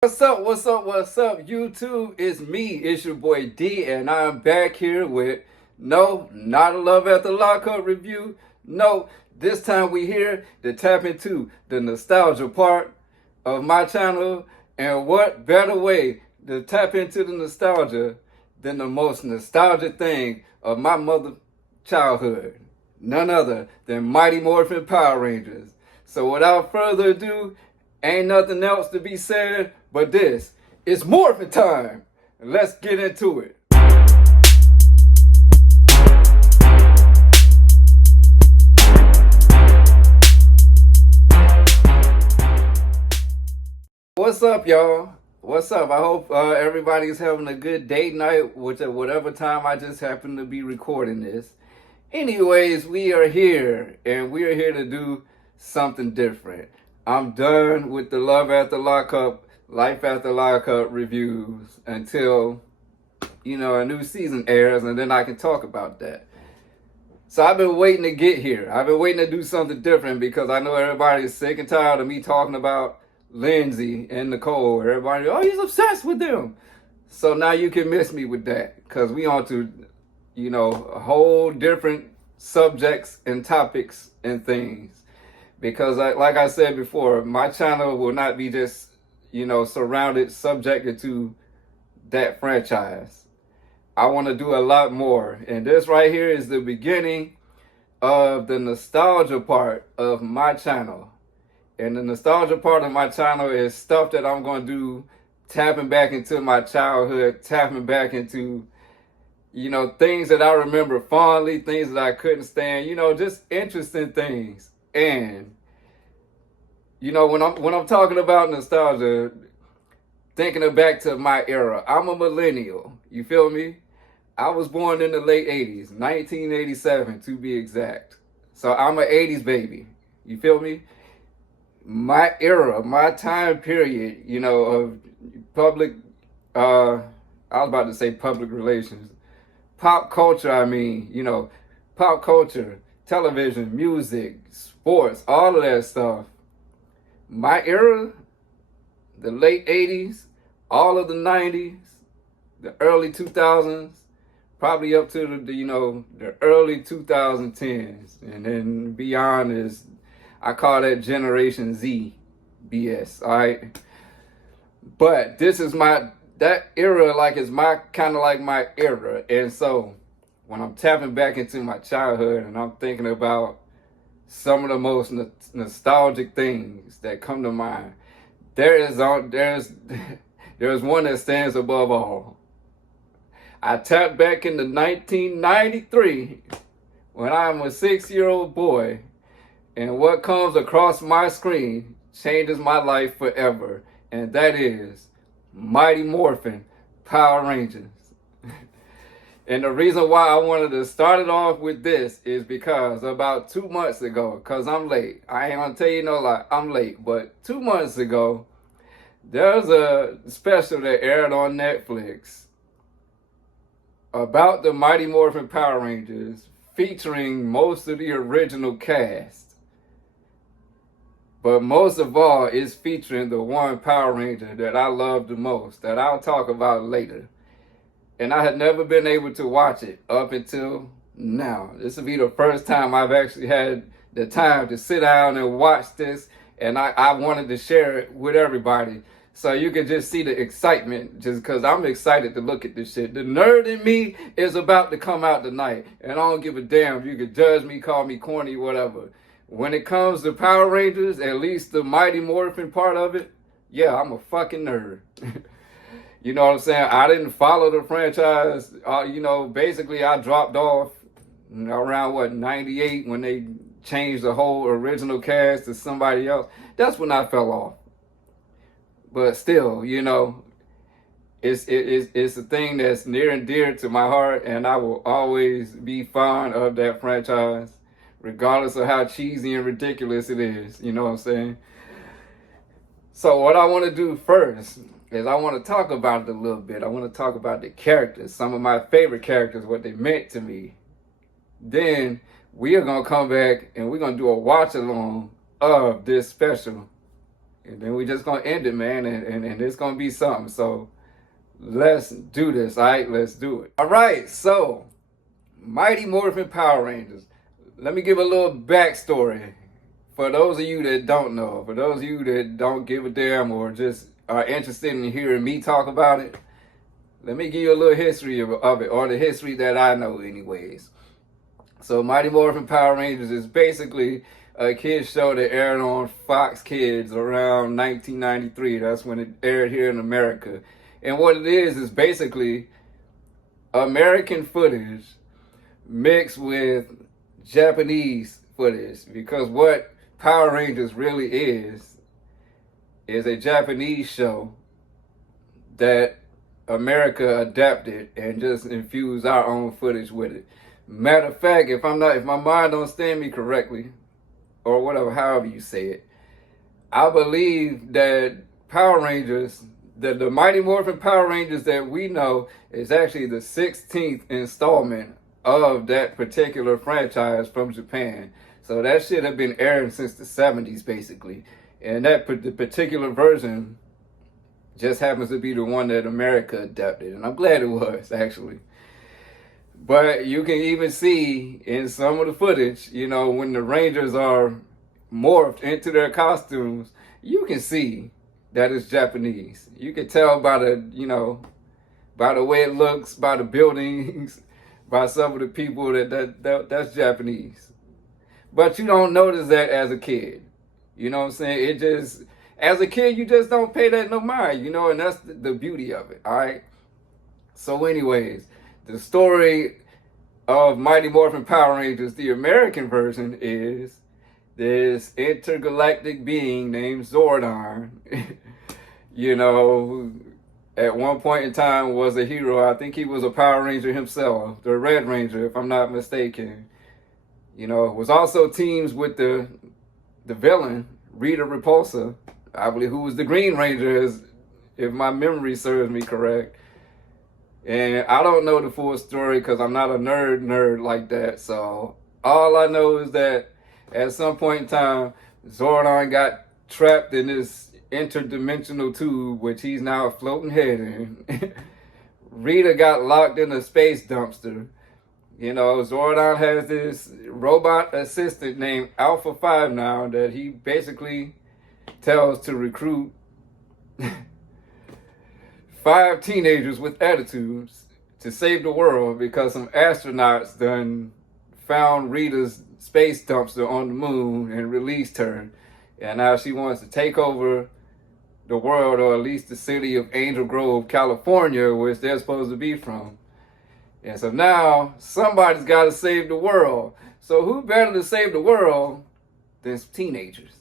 What's up, YouTube? It's me, it's your boy D, and I'm back here with, no, not a Love at the Lockup review. No, this time we here to tap into the nostalgia part of my channel, and what better way to tap into the nostalgia than the most nostalgic thing of my mother childhood? None other than Mighty Morphin Power Rangers. So without further ado, ain't nothing else to be said, but this is Morphin time. Let's get into it. What's up, y'all? What's up? I hope everybody's having a good date night, whatever time I just happen to be recording this. Anyways, we are here, and we are here to do something different. I'm done with the Love After Lockup, Life After Lockup reviews until, a new season airs, and then I can talk about that. So I've been waiting to get here. I've been waiting to do something different because I know everybody's sick and tired of me talking about Lindsay and Nicole. Everybody, oh, he's obsessed with them. So now you can miss me with that because we on to, a whole different subjects and topics and things. Because like I said before, my channel will not be just, subjected to that franchise. I want to do a lot more. And this right here is the beginning of the nostalgia part of my channel. And the nostalgia part of my channel is stuff that I'm going to do, tapping back into my childhood, tapping back into, things that I remember fondly, things that I couldn't stand, just interesting things. And when I'm talking about nostalgia, thinking back to my era, I'm a millennial. You feel me? I was born in the late 80s, 1987 to be exact. So I'm an 80s baby. You feel me? My era, my time period, of public, I was about to say public relations. Pop culture, pop culture, television, music, sports, all of that stuff. My era, the late 80s, all of the 90s, the early 2000s, probably up to the early 2010s. And then beyond is, I call that Generation Z BS, all right? But this is that era is my kind of like my era. And so when I'm tapping back into my childhood and I'm thinking about some of the most nostalgic things that come to mind, there's one that stands above all. I tapped back into 1993 when I'm a 6-year-old boy, and what comes across my screen changes my life forever, and that is Mighty Morphin Power Rangers. And the reason why I wanted to start it off with this is because about 2 months ago, because I'm late. I ain't gonna tell you no lie, I'm late. But 2 months ago, there's a special that aired on Netflix about the Mighty Morphin Power Rangers, featuring most of the original cast. But most of all, it's featuring the one Power Ranger that I love the most, that I'll talk about later. And I had never been able to watch it up until now. This will be the first time I've actually had the time to sit down and watch this. And I wanted to share it with everybody. So you can just see the excitement, just because I'm excited to look at this shit. The nerd in me is about to come out tonight. And I don't give a damn if you can judge me, call me corny, whatever. When it comes to Power Rangers, at least the Mighty Morphin part of it, yeah, I'm a fucking nerd. You know what I'm saying? I didn't follow the franchise. Basically I dropped off around 98 when they changed the whole original cast to somebody else. That's when I fell off. But still, it's a thing that's near and dear to my heart, and I will always be fond of that franchise, regardless of how cheesy and ridiculous it is. You know what I'm saying? So what I want to do first is I want to talk about it a little bit. I want to talk about the characters, some of my favorite characters, what they meant to me. Then we are going to come back and we're going to do a watch along of this special. And then we just gonna end it, man, and it's gonna be something. So let's do this, all right? Let's do it. All right, so Mighty Morphin Power Rangers. Let me give a little backstory for those of you that don't know, for those of you that don't give a damn or just are interested in hearing me talk about it. Let me give you a little history of it, or the history that I know anyways. So Mighty Morphin Power Rangers is basically a kids show that aired on Fox Kids around 1993. That's when it aired here in America. And what it is basically American footage mixed with Japanese footage. Because what Power Rangers really is a Japanese show that America adapted and just infused our own footage with it. Matter of fact, if my mind don't stand me correctly, or whatever, however you say it, I believe that Power Rangers, the Mighty Morphin Power Rangers that we know, is actually the 16th installment of that particular franchise from Japan. So that shit had been airing since the 70s, basically. And the particular version just happens to be the one that America adapted. And I'm glad it was, actually. But you can even see in some of the footage, you know, when the Rangers are morphed into their costumes, you can see that it's Japanese. You can tell by by the way it looks, by the buildings, by some of the people that's Japanese. But you don't notice that as a kid. You know what I'm saying? It just, as a kid, you just don't pay that no mind, you know, and that's the beauty of it, all right? So anyways, the story of Mighty Morphin Power Rangers, the American version, is this intergalactic being named Zordon, you know, who at one point in time was a hero. I think he was a Power Ranger himself, the Red Ranger, if I'm not mistaken. You know, was also teams with the villain, Rita Repulsa, I believe, who was the Green Ranger, if my memory serves me correct. And I don't know the full story because I'm not a nerd like that. So all I know is that at some point in time, Zordon got trapped in this interdimensional tube, which he's now a floating head in. Rita got locked in a space dumpster. You know, Zordon has this robot assistant named Alpha 5 now that he basically tells to recruit 5 teenagers with attitudes to save the world because some astronauts done found Rita's space dumpster on the moon and released her. And now she wants to take over the world, or at least the city of Angel Grove, California, which they're supposed to be from. And so now somebody's got to save the world. So who better to save the world than some teenagers?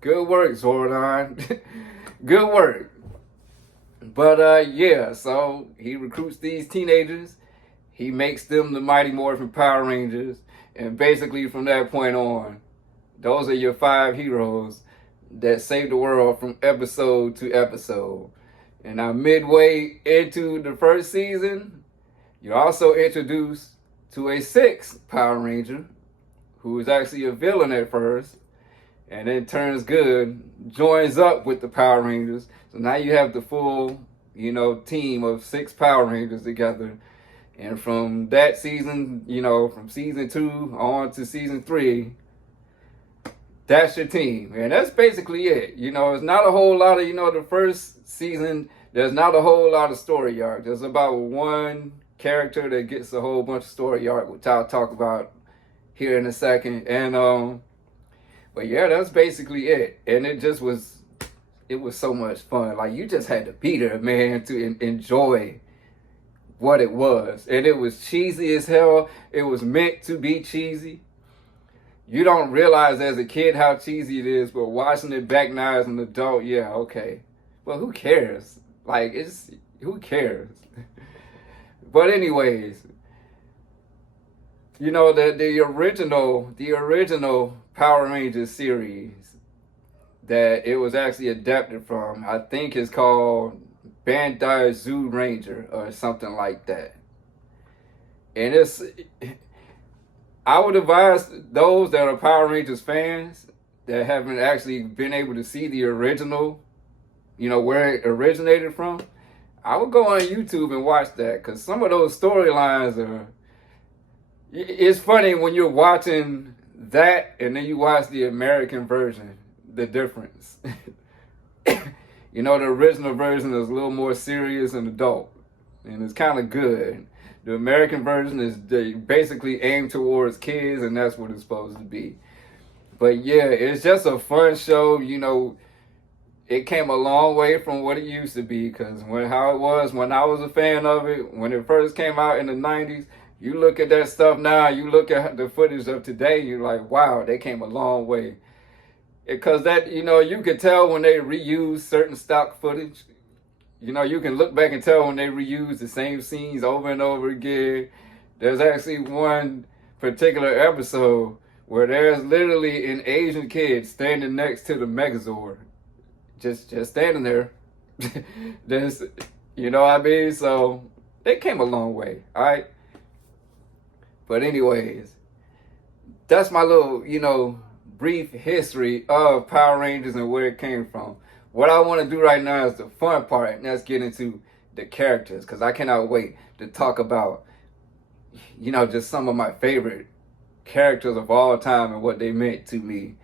Good work, Zordon. Good work. But yeah, so he recruits these teenagers. He makes them the Mighty Morphin Power Rangers. And basically from that point on, those are your 5 heroes that save the world from episode to episode. And now midway into the first season, you're also introduced to a 6th Power Ranger who is actually a villain at first and then turns good, joins up with the Power Rangers. So now you have the full, you know, team of 6 Power Rangers together. And from that season, you know, from season 2 on to season 3, that's your team. And that's basically it. You know, it's not a whole lot of, you know, the first season, there's not a whole lot of story arc. There's about one character that gets a whole bunch of story arc, which I'll talk about here in a second. And but yeah, that's basically it. And it was so much fun. Like, you just had to be there, man, to enjoy what it was. And it was cheesy as hell. It was meant to be cheesy. You don't realize as a kid how cheesy it is, but watching it back now as an adult, yeah, okay. Well, who cares? Like, who cares? But anyways, you know, the original Power Rangers series that it was actually adapted from, I think is called Bandai Zoo Ranger or something like that. And I would advise those that are Power Rangers fans that haven't actually been able to see the original, where it originated from, I would go on YouTube and watch that, because some of those storylines are, it's funny when you're watching that and then you watch the American version, the difference. The original version is a little more serious and adult, and it's kind of good. The American version is, they basically aim towards kids, and that's what it's supposed to be. But yeah, it's just a fun show. It came a long way from what it used to be, because how it was when I was a fan of it, when it first came out in the 90s, you look at that stuff now, you look at the footage of today, you're like, wow, they came a long way. Because that, you could tell when they reuse certain stock footage. You can look back and tell when they reuse the same scenes over and over again. There's actually one particular episode where there's literally an Asian kid standing next to the Megazord. Just standing there. Just, what I mean? So, they came a long way, all right? But anyways, that's my little, brief history of Power Rangers and where it came from. What I want to do right now is the fun part, and that's get into the characters, because I cannot wait to talk about, just some of my favorite characters of all time and what they meant to me.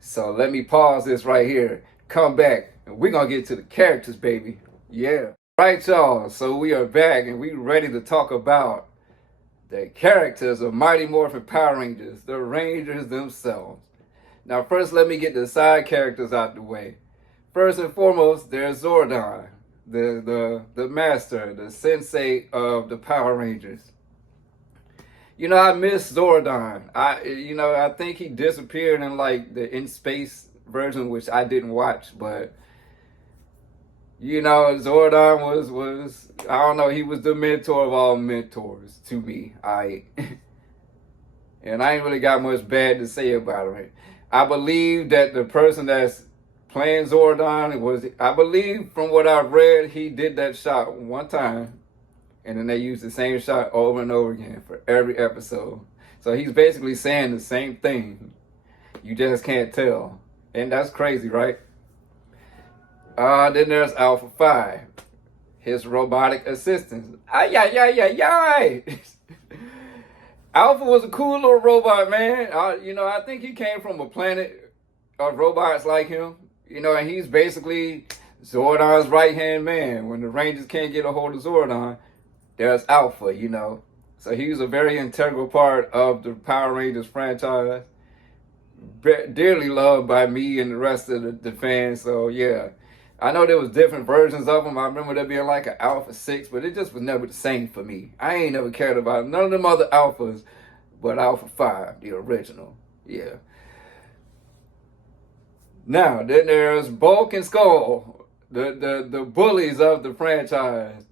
So let me pause this right here, come back, and we're going to get to the characters, baby. Yeah. Right, y'all. So we are back, and we ready to talk about the characters of Mighty Morphin Power Rangers, the Rangers themselves. Now, first, let me get the side characters out the way. First and foremost, there's Zordon, the master, the sensei of the Power Rangers. I miss Zordon. I think he disappeared in like the In Space version, which I didn't watch, but Zordon was I don't know, he was the mentor of all mentors to me. And I ain't really got much bad to say about him. I believe that the person that's playing Zordon I believe from what I've read, he did that shot one time, and then they used the same shot over and over again for every episode. So he's basically saying the same thing. You just can't tell. And that's crazy, right? Then there's Alpha 5, his robotic assistant. Alpha was a cool little robot, man. I think he came from a planet of robots like him. And he's basically Zordon's right-hand man. When the Rangers can't get a hold of Zordon, there's Alpha, So he was a very integral part of the Power Rangers franchise. Dearly loved by me and the rest of the fans. So, yeah. I know there was different versions of him. I remember there being like an Alpha 6, but it just was never the same for me. I ain't never cared about none of them other Alphas, but Alpha 5, the original. Yeah. Now, then there's Bulk and Skull, the bullies of the franchise.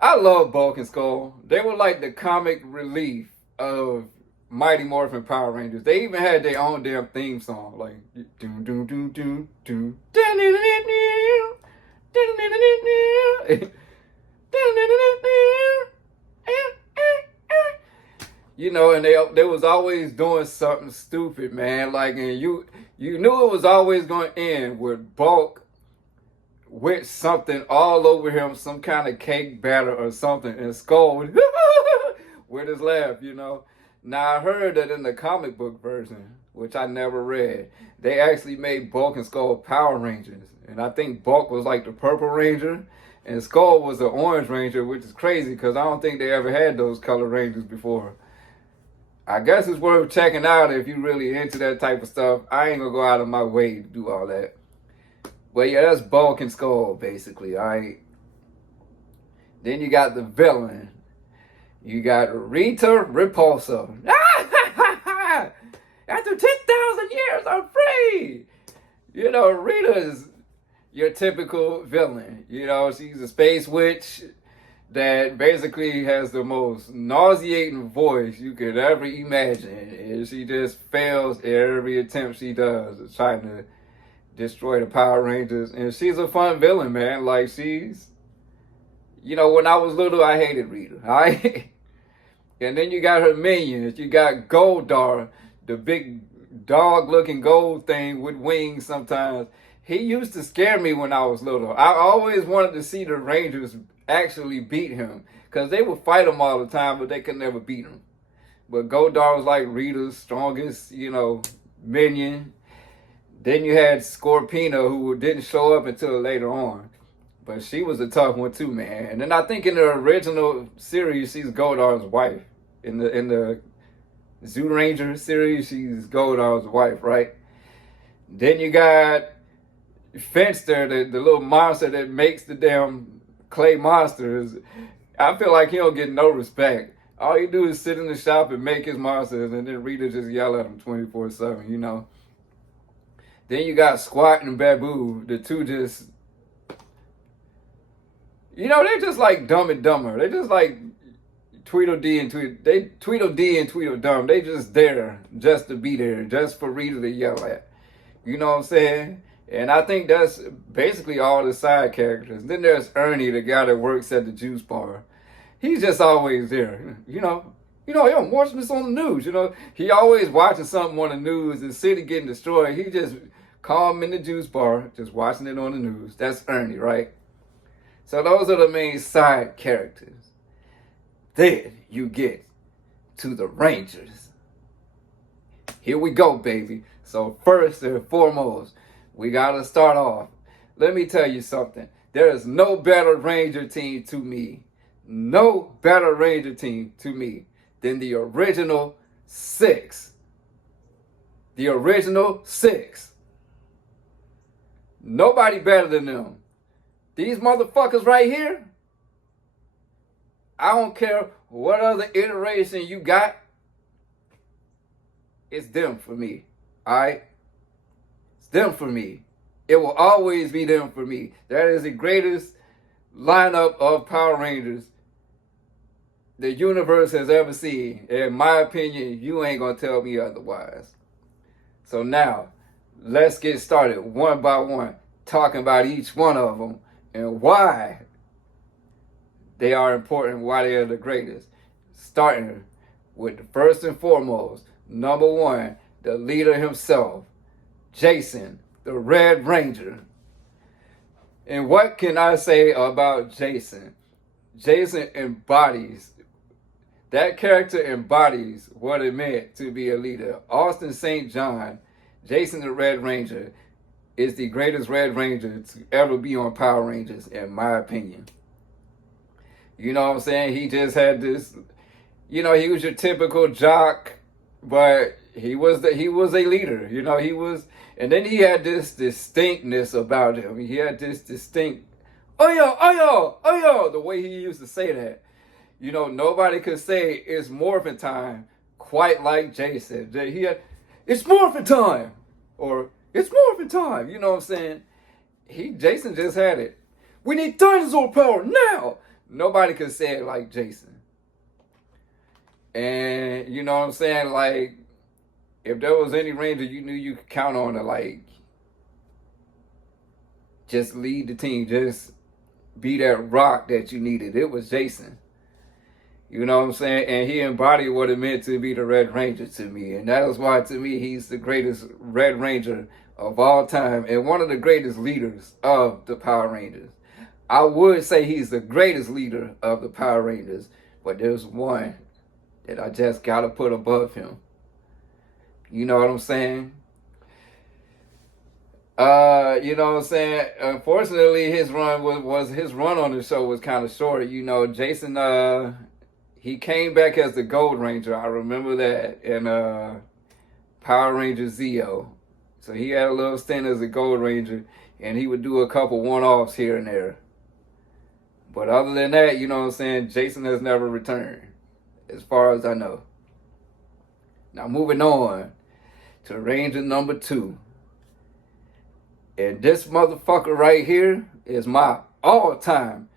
I love Bulk and Skull. They were like the comic relief of Mighty Morphin Power Rangers. They even had their own damn theme song, like doom doom doom doom doom. And they was always doing something stupid, man. Like, and you knew it was always going to end with Bulk with something all over him, some kind of cake batter or something, and Skull with his laugh, Now, I heard that in the comic book version, which I never read, they actually made Bulk and Skull Power Rangers. And I think Bulk was like the Purple Ranger, and Skull was the Orange Ranger, which is crazy because I don't think they ever had those color Rangers before. I guess it's worth checking out if you're really into that type of stuff. I ain't going to go out of my way to do all that. But yeah, that's Bulk and Skull, basically, all right? Then you got the villain. You got Rita Repulsa. After 10,000 years, I'm free. Rita's your typical villain. She's a space witch that basically has the most nauseating voice you could ever imagine. And she just fails at every attempt she does at trying to destroy the Power Rangers. And she's a fun villain, man. Like, she's... when I was little, I hated Rita, all right? And then you got her minions. You got Goldar, the big dog looking gold thing with wings sometimes. He used to scare me when I was little. I always wanted to see the Rangers actually beat him because they would fight him all the time, but they could never beat him. But Goldar was like Rita's strongest, minion. Then you had Scorpina, who didn't show up until later on. But she was a tough one too, man. And then I think in the original series, she's Goldar's wife. In the Zoo Ranger series, she's Goldar's wife, right? Then you got Finster, the little monster that makes the damn clay monsters. I feel like he don't get no respect. All he do is sit in the shop and make his monsters, and then Rita just yell at him 24/7, Then you got Squat and Babu, the two just, they're just like Dumb and Dumber. They just like Tweedledee and Tweedledum. They just there just to be there, just for Rita to yell at. You know what I'm saying? And I think that's basically all the side characters. Then there's Ernie, the guy that works at the juice bar. He's just always there. I'm watching this on the news. He always watching something on the news. The city getting destroyed. He just calm in the juice bar, just watching it on the news. That's Ernie, right? So those are the main side characters. Then you get to the Rangers. Here we go, baby. So first and foremost, we got to start off. Let me tell you something. There is no better Ranger team to me. No better Ranger team to me than the original 6. The original 6. Nobody better than them. These motherfuckers right here, I don't care what other iteration you got, it's them for me. Alright? It's them for me. It will always be them for me. That is the greatest lineup of Power Rangers the universe has ever seen. In my opinion, you ain't gonna tell me otherwise. So now, let's get started one by one, talking about each one of them and why they are important, why they are the greatest. Starting with the first and foremost, number 1, the leader himself, Jason, the Red Ranger. And what can I say about Jason? Jason that character embodies what it meant to be a leader. Austin St. John, Jason the Red Ranger, is the greatest Red Ranger to ever be on Power Rangers, in my opinion. You know what I'm saying? He just had this, he was your typical jock, but he was a leader. He was, and then he had this distinctness about him. He had this distinct, oh yo, the way he used to say that. Nobody could say it's Morphin time quite like Jason. He had, it's Morphin time, or it's Morphin time. You know what I'm saying? Jason just had it. We need dinosaur power now. Nobody could say it like Jason. And you know what I'm saying? Like, if there was any Ranger you knew you could count on to just lead the team, just be that rock that you needed, it was Jason. You know what I'm saying? And he embodied what it meant to be the Red Ranger to me. And that is why, to me, he's the greatest Red Ranger of all time and one of the greatest leaders of the Power Rangers. I would say he's the greatest leader of the Power Rangers, but there's one that I just got to put above him. You know what I'm saying? You know what I'm saying? Unfortunately, his run on the show was kind of short. Jason, he came back as the Gold Ranger. I remember that in Power Ranger Zeo. So he had a little stint as a Gold Ranger, and he would do a couple one-offs here and there. But other than that, you know what I'm saying, Jason has never returned, as far as I know. Now moving on to Ranger number 2. And this motherfucker right here is my all-time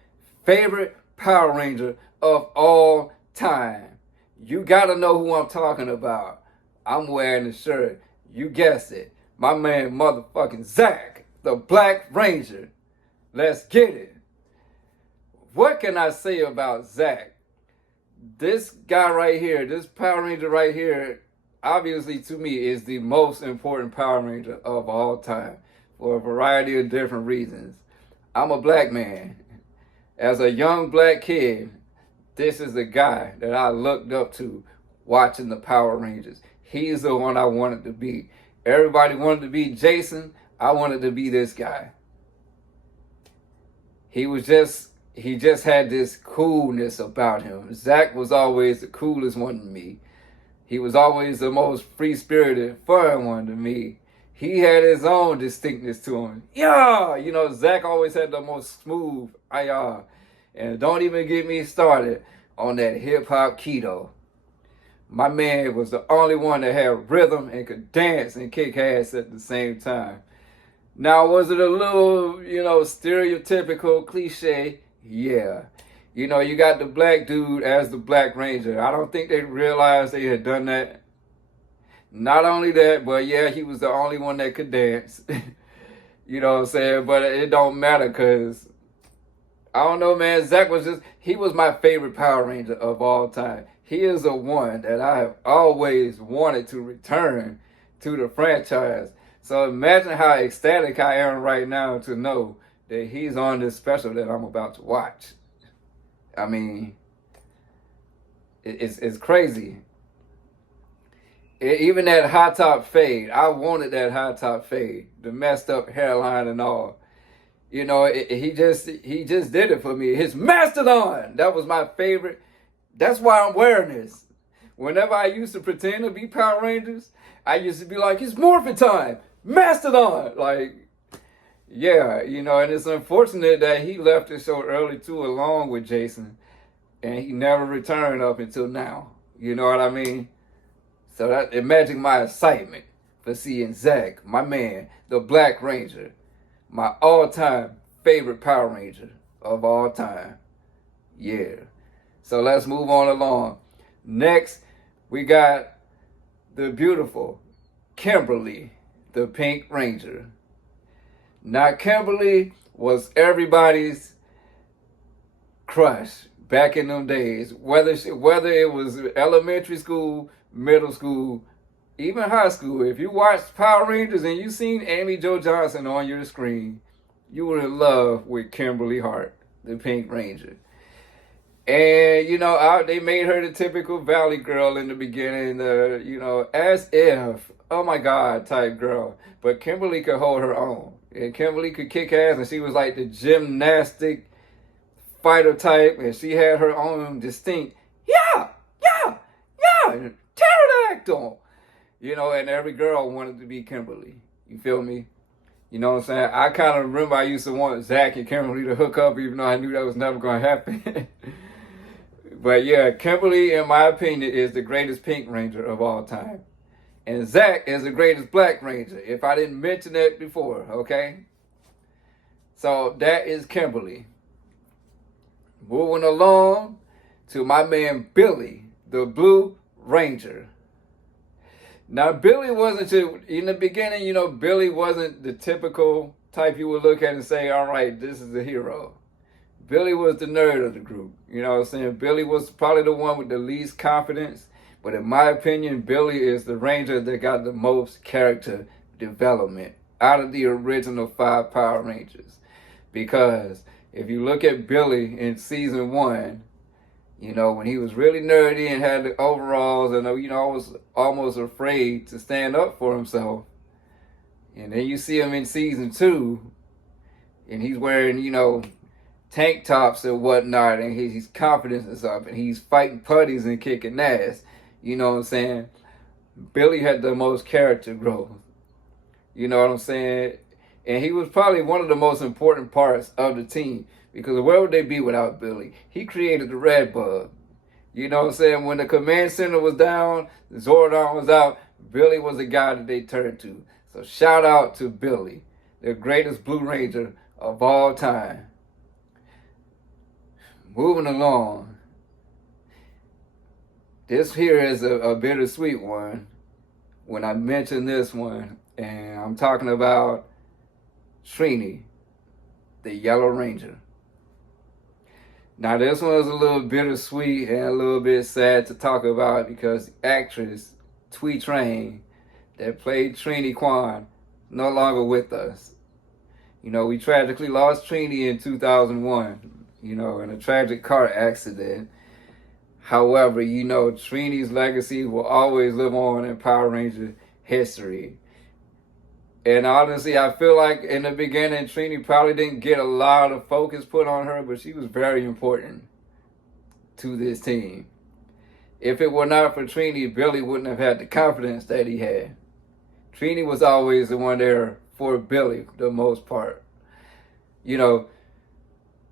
favorite Power Ranger of all time. You gotta know who I'm talking about. I'm wearing the shirt. You guessed it. My man motherfucking Zach, the Black Ranger. Let's get it. What can I say about Zach? This guy right here, this Power Ranger right here, obviously to me is the most important Power Ranger of all time for a variety of different reasons. I'm a black man. As a young black kid, this is the guy that I looked up to watching the Power Rangers. He's the one I wanted to be. Everybody wanted to be Jason. I wanted to be this guy. He just had this coolness about him. Zach was always the coolest one to me. He was always the most free-spirited, fun one to me. He had his own distinctness to him. Yeah, Zach always had the most smooth, and don't even get me started on that hip-hop keto. My man was the only one that had rhythm and could dance and kick ass at the same time. Now, was it a little, stereotypical cliche? Yeah. You got the black dude as the Black Ranger. I don't think they realized they had done that. Not only that, but yeah, he was the only one that could dance. You know what I'm saying? But it don't matter because, I don't know, man. Zach he was my favorite Power Ranger of all time. He is the one that I have always wanted to return to the franchise. So imagine how ecstatic I am right now to know that he's on this special that I'm about to watch. I mean, it's crazy. Even that high top fade, I wanted that high top fade, the messed up hairline and all. He just did it for me. His Mastodon, that was my favorite. That's why I'm wearing this. Whenever I used to pretend to be Power Rangers, I used to be like, it's Morphin time, Mastodon. Like, yeah, and it's unfortunate that he left it so early too, along with Jason, and he never returned up until now. You know what I mean? So imagine my excitement for seeing Zach, my man, the Black Ranger, my all-time favorite Power Ranger of all time. Yeah. So let's move on along. Next, we got the beautiful Kimberly, the Pink Ranger. Now, Kimberly was everybody's crush back in them days, whether it was elementary school, middle school, even high school. If you watched Power Rangers and you seen Amy Jo Johnson on your screen, you were in love with Kimberly Hart, the Pink Ranger. And, they made her the typical Valley girl in the beginning, as if, oh my God, type girl. But Kimberly could hold her own. And Kimberly could kick ass, and she was like the gymnastic fighter type, and she had her own distinct, pterodactyl. And every girl wanted to be Kimberly. You feel me? You know what I'm saying? I kind of remember I used to want Zach and Kimberly to hook up, even though I knew that was never going to happen. But yeah, Kimberly, in my opinion, is the greatest Pink Ranger of all time. And Zach is the greatest Black Ranger, if I didn't mention that before, okay? So that is Kimberly. Moving along to my man Billy, the Blue Ranger. Now, Billy wasn't, in the beginning, Billy wasn't the typical type you would look at and say, all right, this is the hero. Billy was the nerd of the group. You know what I'm saying? Billy was probably the one with the least confidence. But in my opinion, Billy is the Ranger that got the most character development out of the original 5 Power Rangers. Because if you look at Billy in season 1, when he was really nerdy and had the overalls, and I was almost afraid to stand up for himself. And then you see him in season 2, and he's wearing, tank tops and whatnot, and his confidence is up, and he's fighting putties and kicking ass. You know what I'm saying? Billy had the most character growth. You know what I'm saying? And he was probably one of the most important parts of the team, because where would they be without Billy? He created the Red Bug. You know what I'm saying? When the command center was down, Zordon was out, Billy was the guy that they turned to. So shout out to Billy, the greatest Blue Ranger of all time. Moving along. This here is a bittersweet one when I mention this one. And I'm talking about Srini, the Yellow Ranger. Now this one is a little bittersweet and a little bit sad to talk about because the actress Twee Train, that played Trini Kwan, no longer with us. You know, we tragically lost Trini in 2001, you know, in a tragic car accident. However, you know, Trini's legacy will always live on in Power Ranger history. And honestly, I feel like in the beginning, Trini probably didn't get a lot of focus put on her, but she was very important to this team. If it were not for Trini, Billy wouldn't have had the confidence that he had. Trini was always the one there for Billy, for the most part. You know,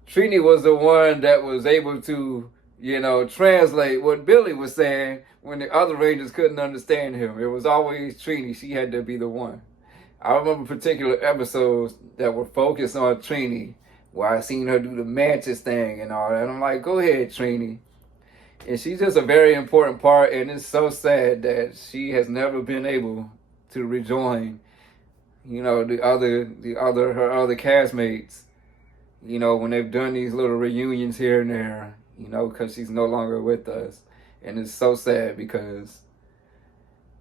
Trini was the one that was able to, you know, translate what Billy was saying when the other Rangers couldn't understand him. It was always Trini. She had to be the one. I remember particular episodes that were focused on Trini, where I seen her do the Mantis thing and all that. I'm like, go ahead, Trini. And she's just a very important part, and it's so sad that she has never been able to rejoin, you know, her other castmates, you know, when they've done these little reunions here and there, you know, because she's no longer with us. And it's so sad because,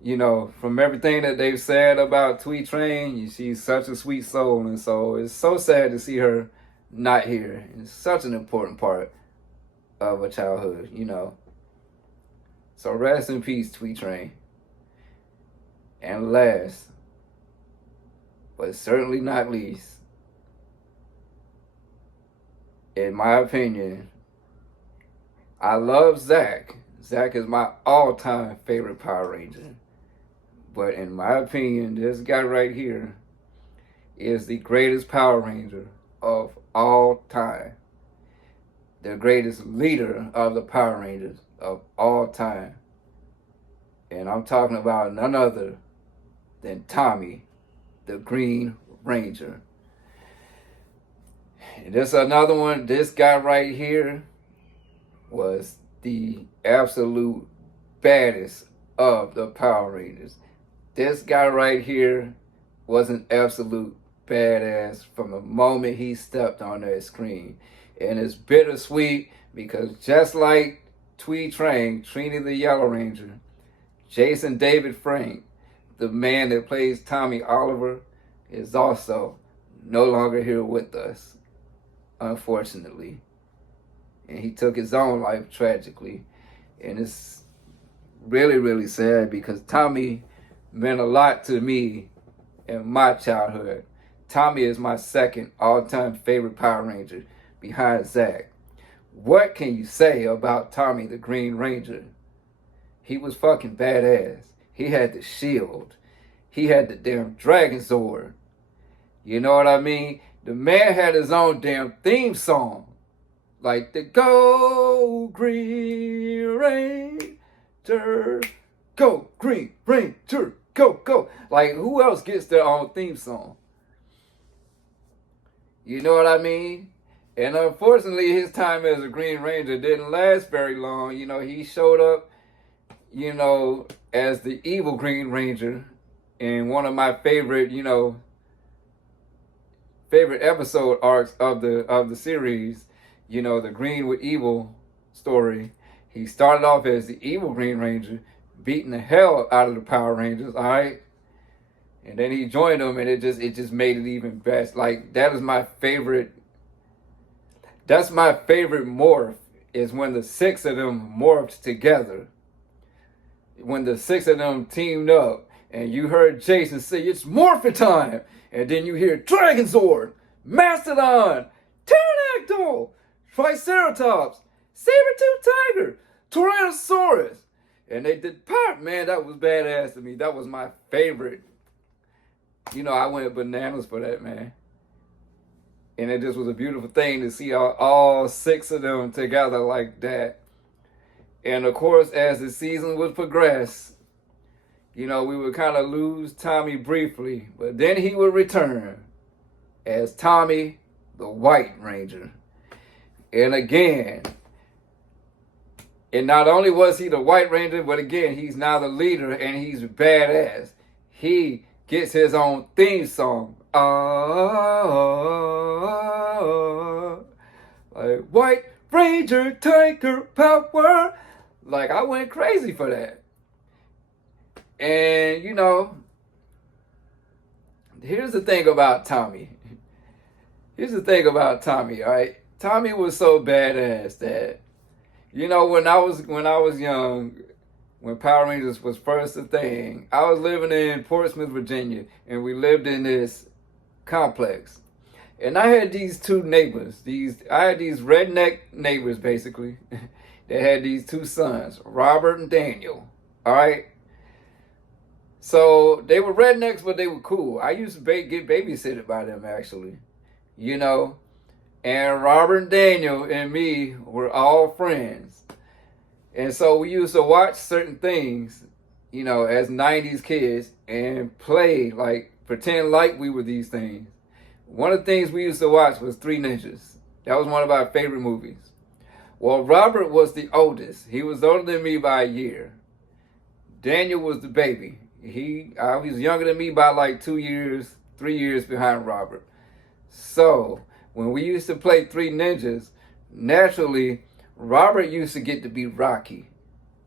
you know, from everything that they've said about Twee Train, she's such a sweet soul, and so it's so sad to see her not here. It's such an important part of a childhood, you know. So rest in peace, Twee Train. And last, but certainly not least, in my opinion, I love Zach. Zach is my all-time favorite Power Ranger. But in my opinion, this guy right here is the greatest Power Ranger of all time. The greatest leader of the Power Rangers of all time. And I'm talking about none other than Tommy, the Green Ranger. And this another one, this guy right here was the absolute baddest of the Power Rangers. This guy right here was an absolute badass from the moment he stepped on that screen. And it's bittersweet because just like Twee Train, Trini the Yellow Ranger, Jason David Frank, the man that plays Tommy Oliver, is also no longer here with us, unfortunately. And he took his own life tragically. And it's really, really sad because Tommy meant a lot to me in my childhood. Tommy is my second all-time favorite Power Ranger behind Zach. What can you say about Tommy the Green Ranger? He was fucking badass. He had the shield. He had the damn Dragon Sword. You know what I mean? The man had his own damn theme song. Like the Go Green Ranger. Go Green Ranger. Go, go. Like, who else gets their own theme song? You know what I mean? And unfortunately, his time as a Green Ranger didn't last very long. You know, he showed up, you know, as the evil Green Ranger in one of my favorite, you know, favorite episode arcs of the series, you know, the Green with Evil story. He started off as the evil Green Ranger, beating the hell out of the Power Rangers, all right? And then he joined them, and it just made it even best. Like, that is my favorite. That's my favorite morph, is when the six of them morphed together. When the six of them teamed up, and you heard Jason say, "It's Morphin time!" And then you hear Dragon Sword, Mastodon, Pterodactyl, Triceratops, Saber-Tooth Tiger, Tyrannosaurus. And they did pop, man, that was badass to me. That was my favorite. You know, I went bananas for that, man. And it just was a beautiful thing to see all six of them together like that. And of course, as the season would progress, you know, we would kind of lose Tommy briefly, but then he would return as Tommy the White Ranger. And again, and not only was he the White Ranger, but again, he's now the leader and he's badass. He gets his own theme song. Like, White Ranger, Tiger Power. Like, I went crazy for that. And, you know, here's the thing about Tommy. Here's the thing about Tommy, all right? Tommy was so badass that, you know, when I was young, when Power Rangers was first a thing, I was living in Portsmouth, Virginia, and we lived in this complex. And I had these two neighbors. I had these redneck neighbors, basically. They had these two sons, Robert and Daniel. All right. So they were rednecks, but they were cool. I used to get babysitted by them, actually. You know, and Robert and Daniel and me were all friends. And so we used to watch certain things, you know, as 90s kids and play, like, pretend like we were these things. One of the things we used to watch was Three Ninjas. That was one of our favorite movies. Well, Robert was the oldest. He was older than me by a year. Daniel was the baby. He was younger than me by like 2 years, 3 years behind Robert. So when we used to play Three Ninjas, naturally, Robert used to get to be Rocky,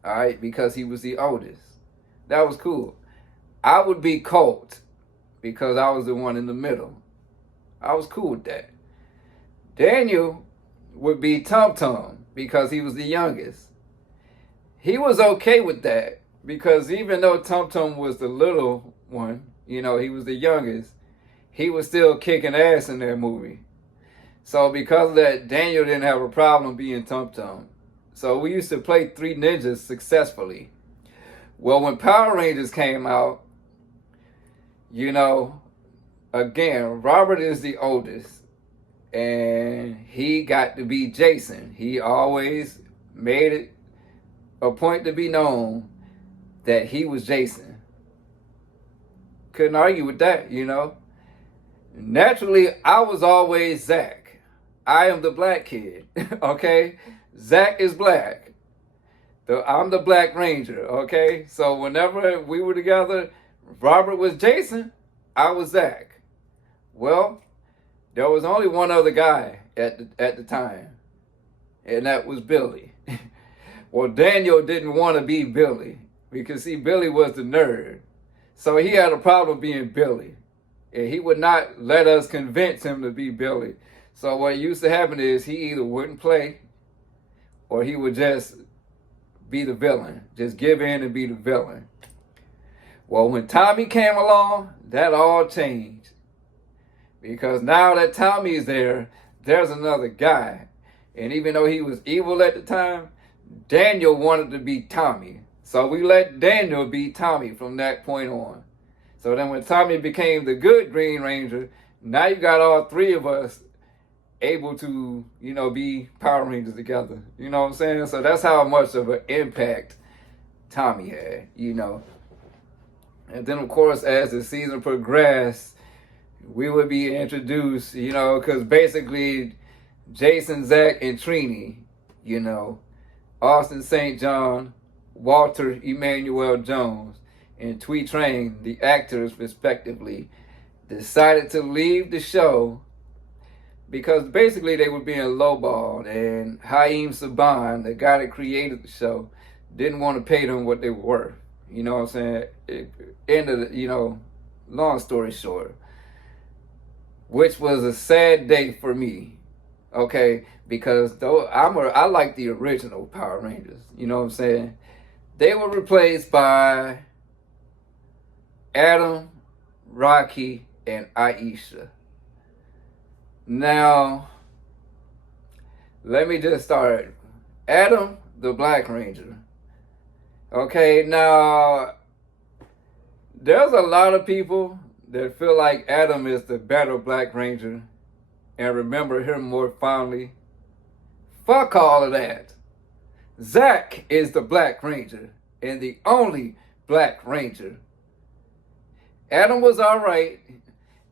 all right, because he was the oldest. That was cool. I would be Colt because I was the one in the middle. I was cool with that. Daniel would be Tum Tum because he was the youngest. He was okay with that because even though Tum Tum was the little one, you know, he was the youngest, he was still kicking ass in that movie. So because of that, Daniel didn't have a problem being Tum Tum. So we used to play Three Ninjas successfully. Well, when Power Rangers came out, you know, again, Robert is the oldest. And he got to be Jason. He always made it a point to be known that he was Jason. Couldn't argue with that, you know. Naturally, I was always Zach. I am the black kid, okay? Zach is black. I'm the Black Ranger, okay? So whenever we were together, Robert was Jason, I was Zach. Well, there was only one other guy at the time, and that was Billy. Well, Daniel didn't want to be Billy because, see, Billy was the nerd. So he had a problem being Billy, and he would not let us convince him to be Billy. So what used to happen is he either wouldn't play or he would just be the villain, just give in and be the villain. Well, when Tommy came along, that all changed. Because now that Tommy is there, there's another guy. And even though he was evil at the time, Daniel wanted to be Tommy. So we let Daniel be Tommy from that point on. So then when Tommy became the good Green Ranger, now you got all three of us able to, you know, be Power Rangers together. You know what I'm saying? So that's how much of an impact Tommy had, you know. And then, of course, as the season progressed, we would be introduced, you know, because basically Jason, Zach, and Trini, you know, Austin St. John, Walter Emmanuel Jones, and Twee Trang, the actors respectively, decided to leave the show because basically they were being lowballed, and Haim Saban, the guy that created the show, didn't want to pay them what they were worth. You know what I'm saying? It ended, you know, long story short, which was a sad day for me, okay? Because though I like the original Power Rangers, you know what I'm saying? They were replaced by Adam, Rocky, and Aisha. Now, let me just start. Adam, the Black Ranger. Okay, now, there's a lot of people that feel like Adam is the better Black Ranger and remember him more fondly. Fuck all of that. Zach is the Black Ranger and the only Black Ranger. Adam was all right.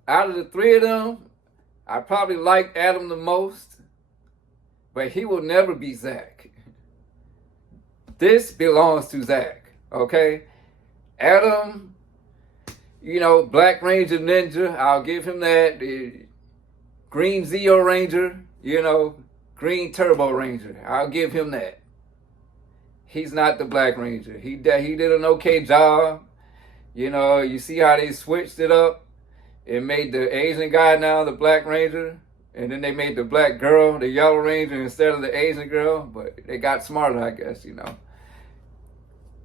Out of the three of them, I probably liked Adam the most, but he will never be Zach. This belongs to Zach, okay? Adam, you know, Black Ranger Ninja, I'll give him that. The Green Zeo Ranger, you know, Green Turbo Ranger, I'll give him that. He's not the Black Ranger. He did an okay job. You know, you see how they switched it up and made the Asian guy now the Black Ranger, and then they made the black girl the Yellow Ranger instead of the Asian girl. But they got smarter, I guess, you know.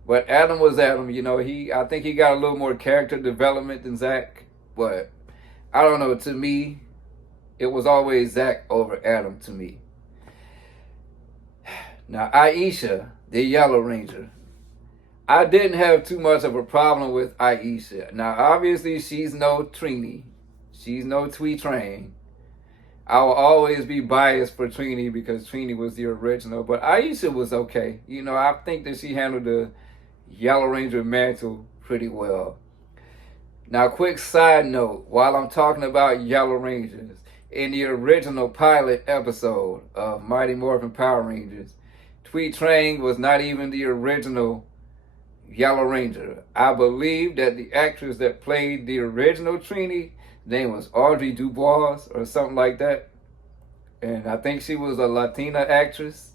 But Adam was Adam, you know. I think he got a little more character development than Zach. But I don't know. To me, it was always Zach over Adam to me. Now, Aisha, the Yellow Ranger, I didn't have too much of a problem with Aisha. Now, obviously, she's no Trini. She's no Twee Train. I will always be biased for Trini because Trini was the original. But Aisha was okay. You know, I think that she handled the Yellow Ranger mantle pretty well. Now, quick side note, while I'm talking about Yellow Rangers, in the original pilot episode of Mighty Morphin Power Rangers, Twee Train was not even the original Yellow Ranger. I believe that the actress that played the original Trini, name was Audrey Dubois or something like that. And I think she was a Latina actress.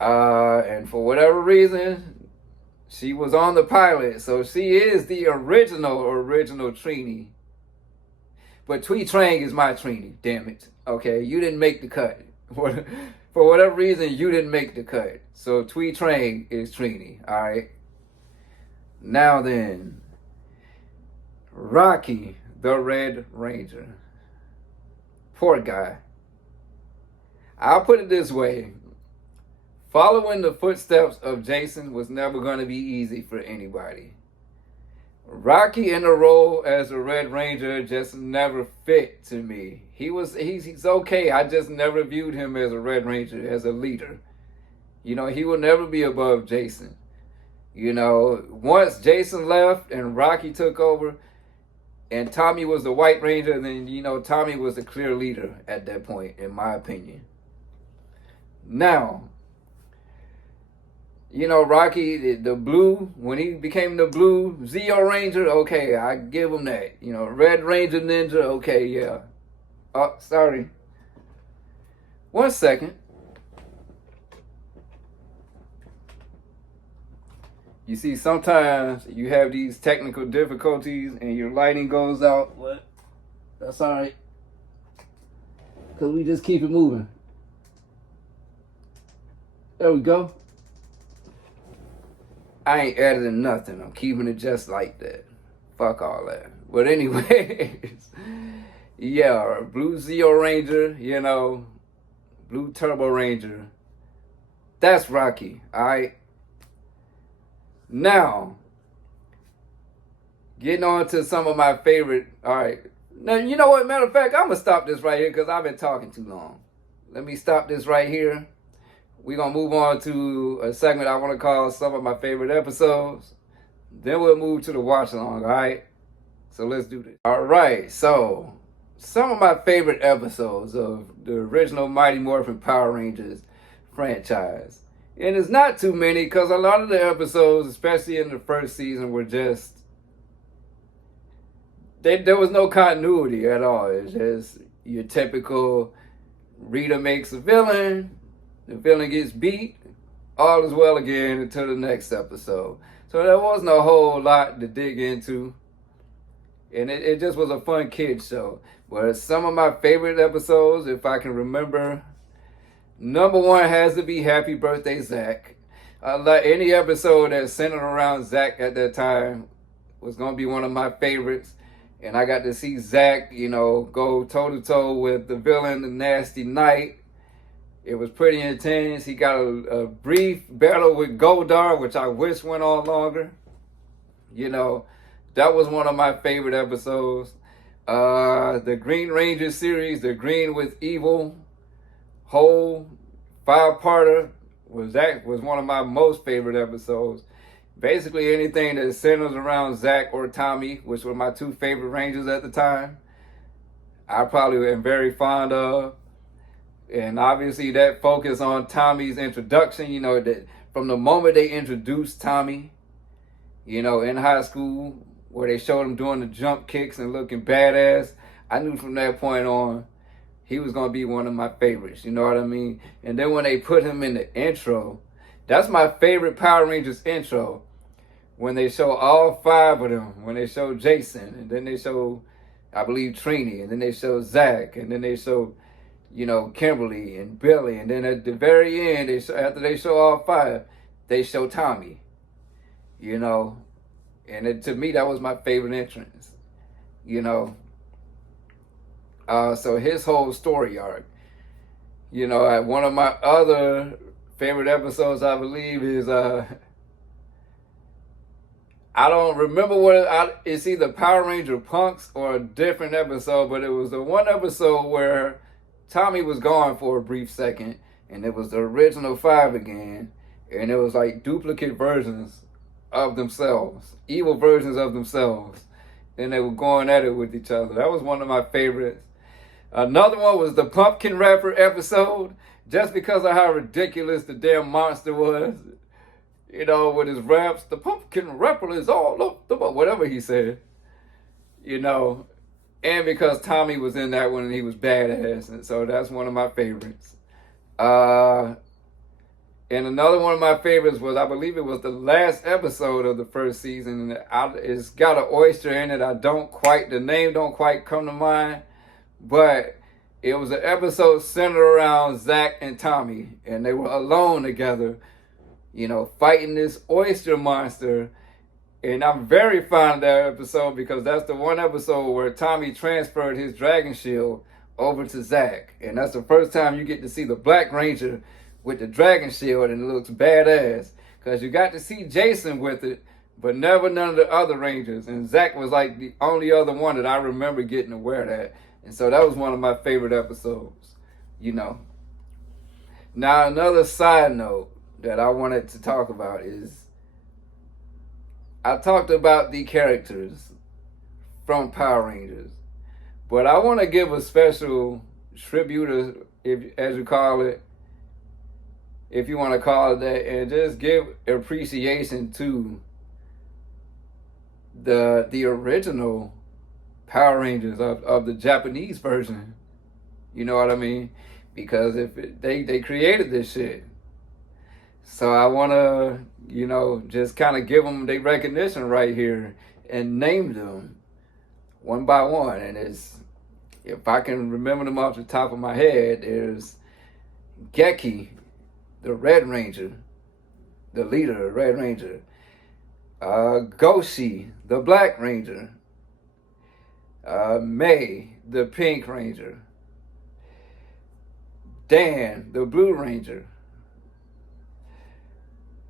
And for whatever reason, she was on the pilot. So she is the original Trini. But Twee Train is my Trini, damn it. Okay, you didn't make the cut. For whatever reason, you didn't make the cut. So Twee Train is Trini, all right? Now then, Rocky, the Red Ranger. Poor guy. I'll put it this way. Following the footsteps of Jason was never going to be easy for anybody. Rocky in the role as the Red Ranger just never fit to me. He's okay. I just never viewed him as a Red Ranger, as a leader. You know, he will never be above Jason. You know, once Jason left and Rocky took over and Tommy was the White Ranger, then, you know, Tommy was the clear leader at that point, in my opinion. Now, you know, Rocky, the blue, when he became the blue Zeo Ranger, okay, I give him that. You know, Red Ranger Ninja, okay, yeah. Oh, sorry. 1 second. You see, sometimes you have these technical difficulties and your lighting goes out. What? That's all right. Because we just keep it moving. There we go. I ain't editing nothing. I'm keeping it just like that. Fuck all that. But anyways, yeah, Blue Zeo Ranger, you know, Blue Turbo Ranger. That's Rocky, all right? Now, getting on to some of my favorite, all right. Now, you know what, matter of fact, I'm going to stop this right here because I've been talking too long. Let me stop this right here. We're going to move on to a segment I want to call some of my favorite episodes. Then we'll move to the watch along, all right? So let's do this. All right, so some of my favorite episodes of the original Mighty Morphin Power Rangers franchise. And it's not too many because a lot of the episodes, especially in the first season, were just... There was no continuity at all. It's just your typical Rita makes a villain, the villain gets beat, all is well again until the next episode. So there wasn't a whole lot to dig into. And it just was a fun kid show. But some of my favorite episodes, if I can remember, number one has to be Happy Birthday, Zach. Any episode that's centered around Zach at that time was going to be one of my favorites. And I got to see Zach, you know, go toe-to-toe with the villain, the Nasty Knight. It was pretty intense. He got a brief battle with Goldar, which I wish went on longer. You know, that was one of my favorite episodes. The Green Ranger series, the Green with Evil, whole 5-parter, was one of my most favorite episodes. Basically anything that centers around Zach or Tommy, which were my two favorite Rangers at the time, I probably am very fond of. And obviously that focus on Tommy's introduction, you know, that from the moment they introduced Tommy, you know, in high school, where they showed him doing the jump kicks and looking badass, I knew from that point on, he was going to be one of my favorites, you know what I mean? And then when they put him in the intro, that's my favorite Power Rangers intro. when they show all 5 of them, when they show Jason, and then they show, I believe, Trini, and then they show Zach, and then they show, Kimberly and Billy, and then at the very end, after they show all 5, they show Tommy, and to me, that was my favorite entrance, so his whole story arc, one of my other favorite episodes, I believe, is, I don't remember it's either Power Ranger Punks or a different episode, but it was the one episode where Tommy was gone for a brief second, and it was the original 5 again, and it was like duplicate versions of themselves, evil versions of themselves, and they were going at it with each other. That was one of my favorites. Another one was the Pumpkin Rapper episode, just because of how ridiculous the damn monster was. With his raps, the Pumpkin Rapper is all up the whatever he said. And because Tommy was in that one and he was badass, and so that's one of my favorites. And another one of my favorites was, I believe it was the last episode of the first season, and it's got an oyster in it. The name don't quite come to mind, but it was an episode centered around Zach and Tommy, and they were alone together, fighting this oyster monster. And I'm very fond of that episode because that's the one episode where Tommy transferred his dragon shield over to Zach. And that's the first time you get to see the Black Ranger with the dragon shield, and it looks badass. Because you got to see Jason with it, but never none of the other Rangers. And Zach was like the only other one that I remember getting to wear that. And so that was one of my favorite episodes, Now, another side note that I wanted to talk about is, I talked about the characters from Power Rangers, but I want to give a special tribute, as you call it, if you want to call it that, and just give appreciation to the original Power Rangers of the Japanese version. You know what I mean? Because they created this shit. So I want to, just kind of give them their recognition right here and name them one by one. And if I can remember them off the top of my head, there's Geki, the Red Ranger, the leader of the Red Ranger. Goshi, the Black Ranger. May, the Pink Ranger. Dan, the Blue Ranger.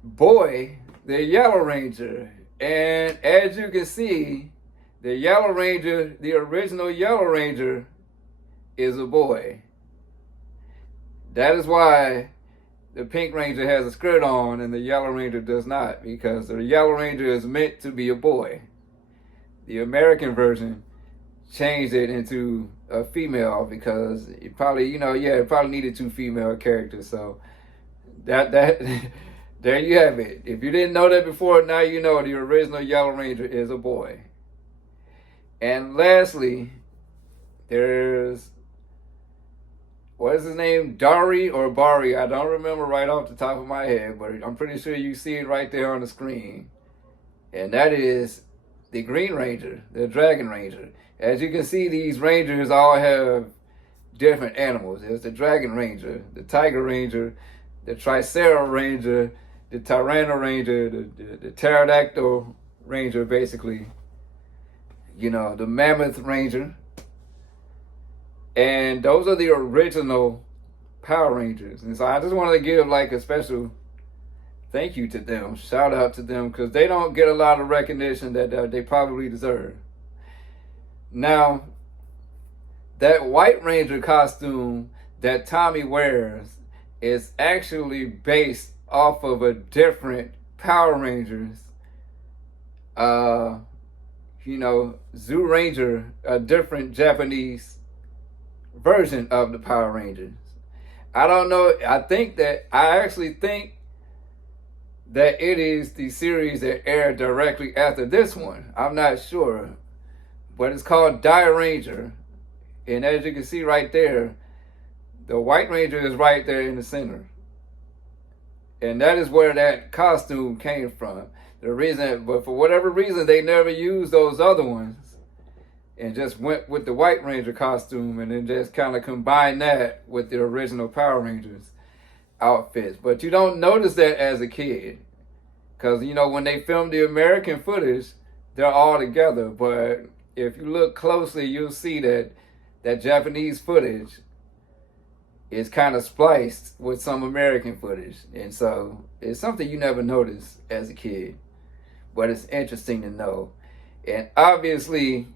Boy, the Yellow Ranger. And as you can see, the Yellow Ranger, the original Yellow Ranger, is a boy. That is why the Pink Ranger has a skirt on and the Yellow Ranger does not, because the Yellow Ranger is meant to be a boy. The American version changed it into a female because it probably, it probably needed 2 female characters. So that there you have it. If you didn't know that before, now you know the original Yellow Ranger is a boy. And lastly, there's, what is his name? Dari or Bari? I don't remember right off the top of my head, but I'm pretty sure you see it right there on the screen. And that is the Green Ranger, the Dragon Ranger. As you can see, these Rangers all have different animals. There's the Dragon Ranger, the Tiger Ranger, the Tricera Ranger, the Tyranno Ranger, the Pterodactyl Ranger, basically. The Mammoth Ranger. And those are the original Power Rangers. And so I just wanted to give like a special thank you to them, shout out to them, because they don't get a lot of recognition that they probably deserve. Now, that White Ranger costume that Tommy wears is actually based off of a different Power Rangers. Zoo Ranger, a different Japanese version of the Power Rangers. I don't know. I actually think that it is the series that aired directly after this one. I'm not sure. But it's called Die Ranger. And as you can see right there, the White Ranger is right there in the center. And that is where that costume came from. But for whatever reason, they never used those other ones and just went with the White Ranger costume and then just kind of combined that with the original Power Rangers outfits. But you don't notice that as a kid because, you know, when they film the American footage, they're all together. But if you look closely, you'll see that that Japanese footage is kind of spliced with some American footage. And so it's something you never notice as a kid, but it's interesting to know. And obviously,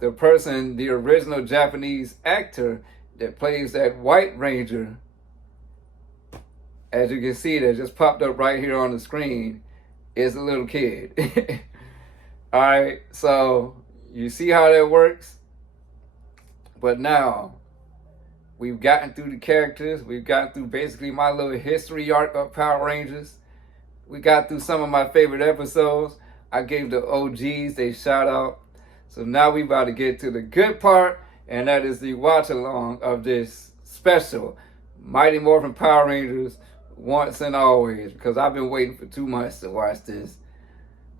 the original Japanese actor that plays that White Ranger, as you can see, that just popped up right here on the screen, is a little kid. All right, so you see how that works? But now, we've gotten through the characters. We've gotten through basically my little history arc of Power Rangers. We got through some of my favorite episodes. I gave the OGs a shout out. So now we about to get to the good part, and that is the watch along of this special Mighty Morphin Power Rangers Once and Always, because I've been waiting for 2 months to watch this.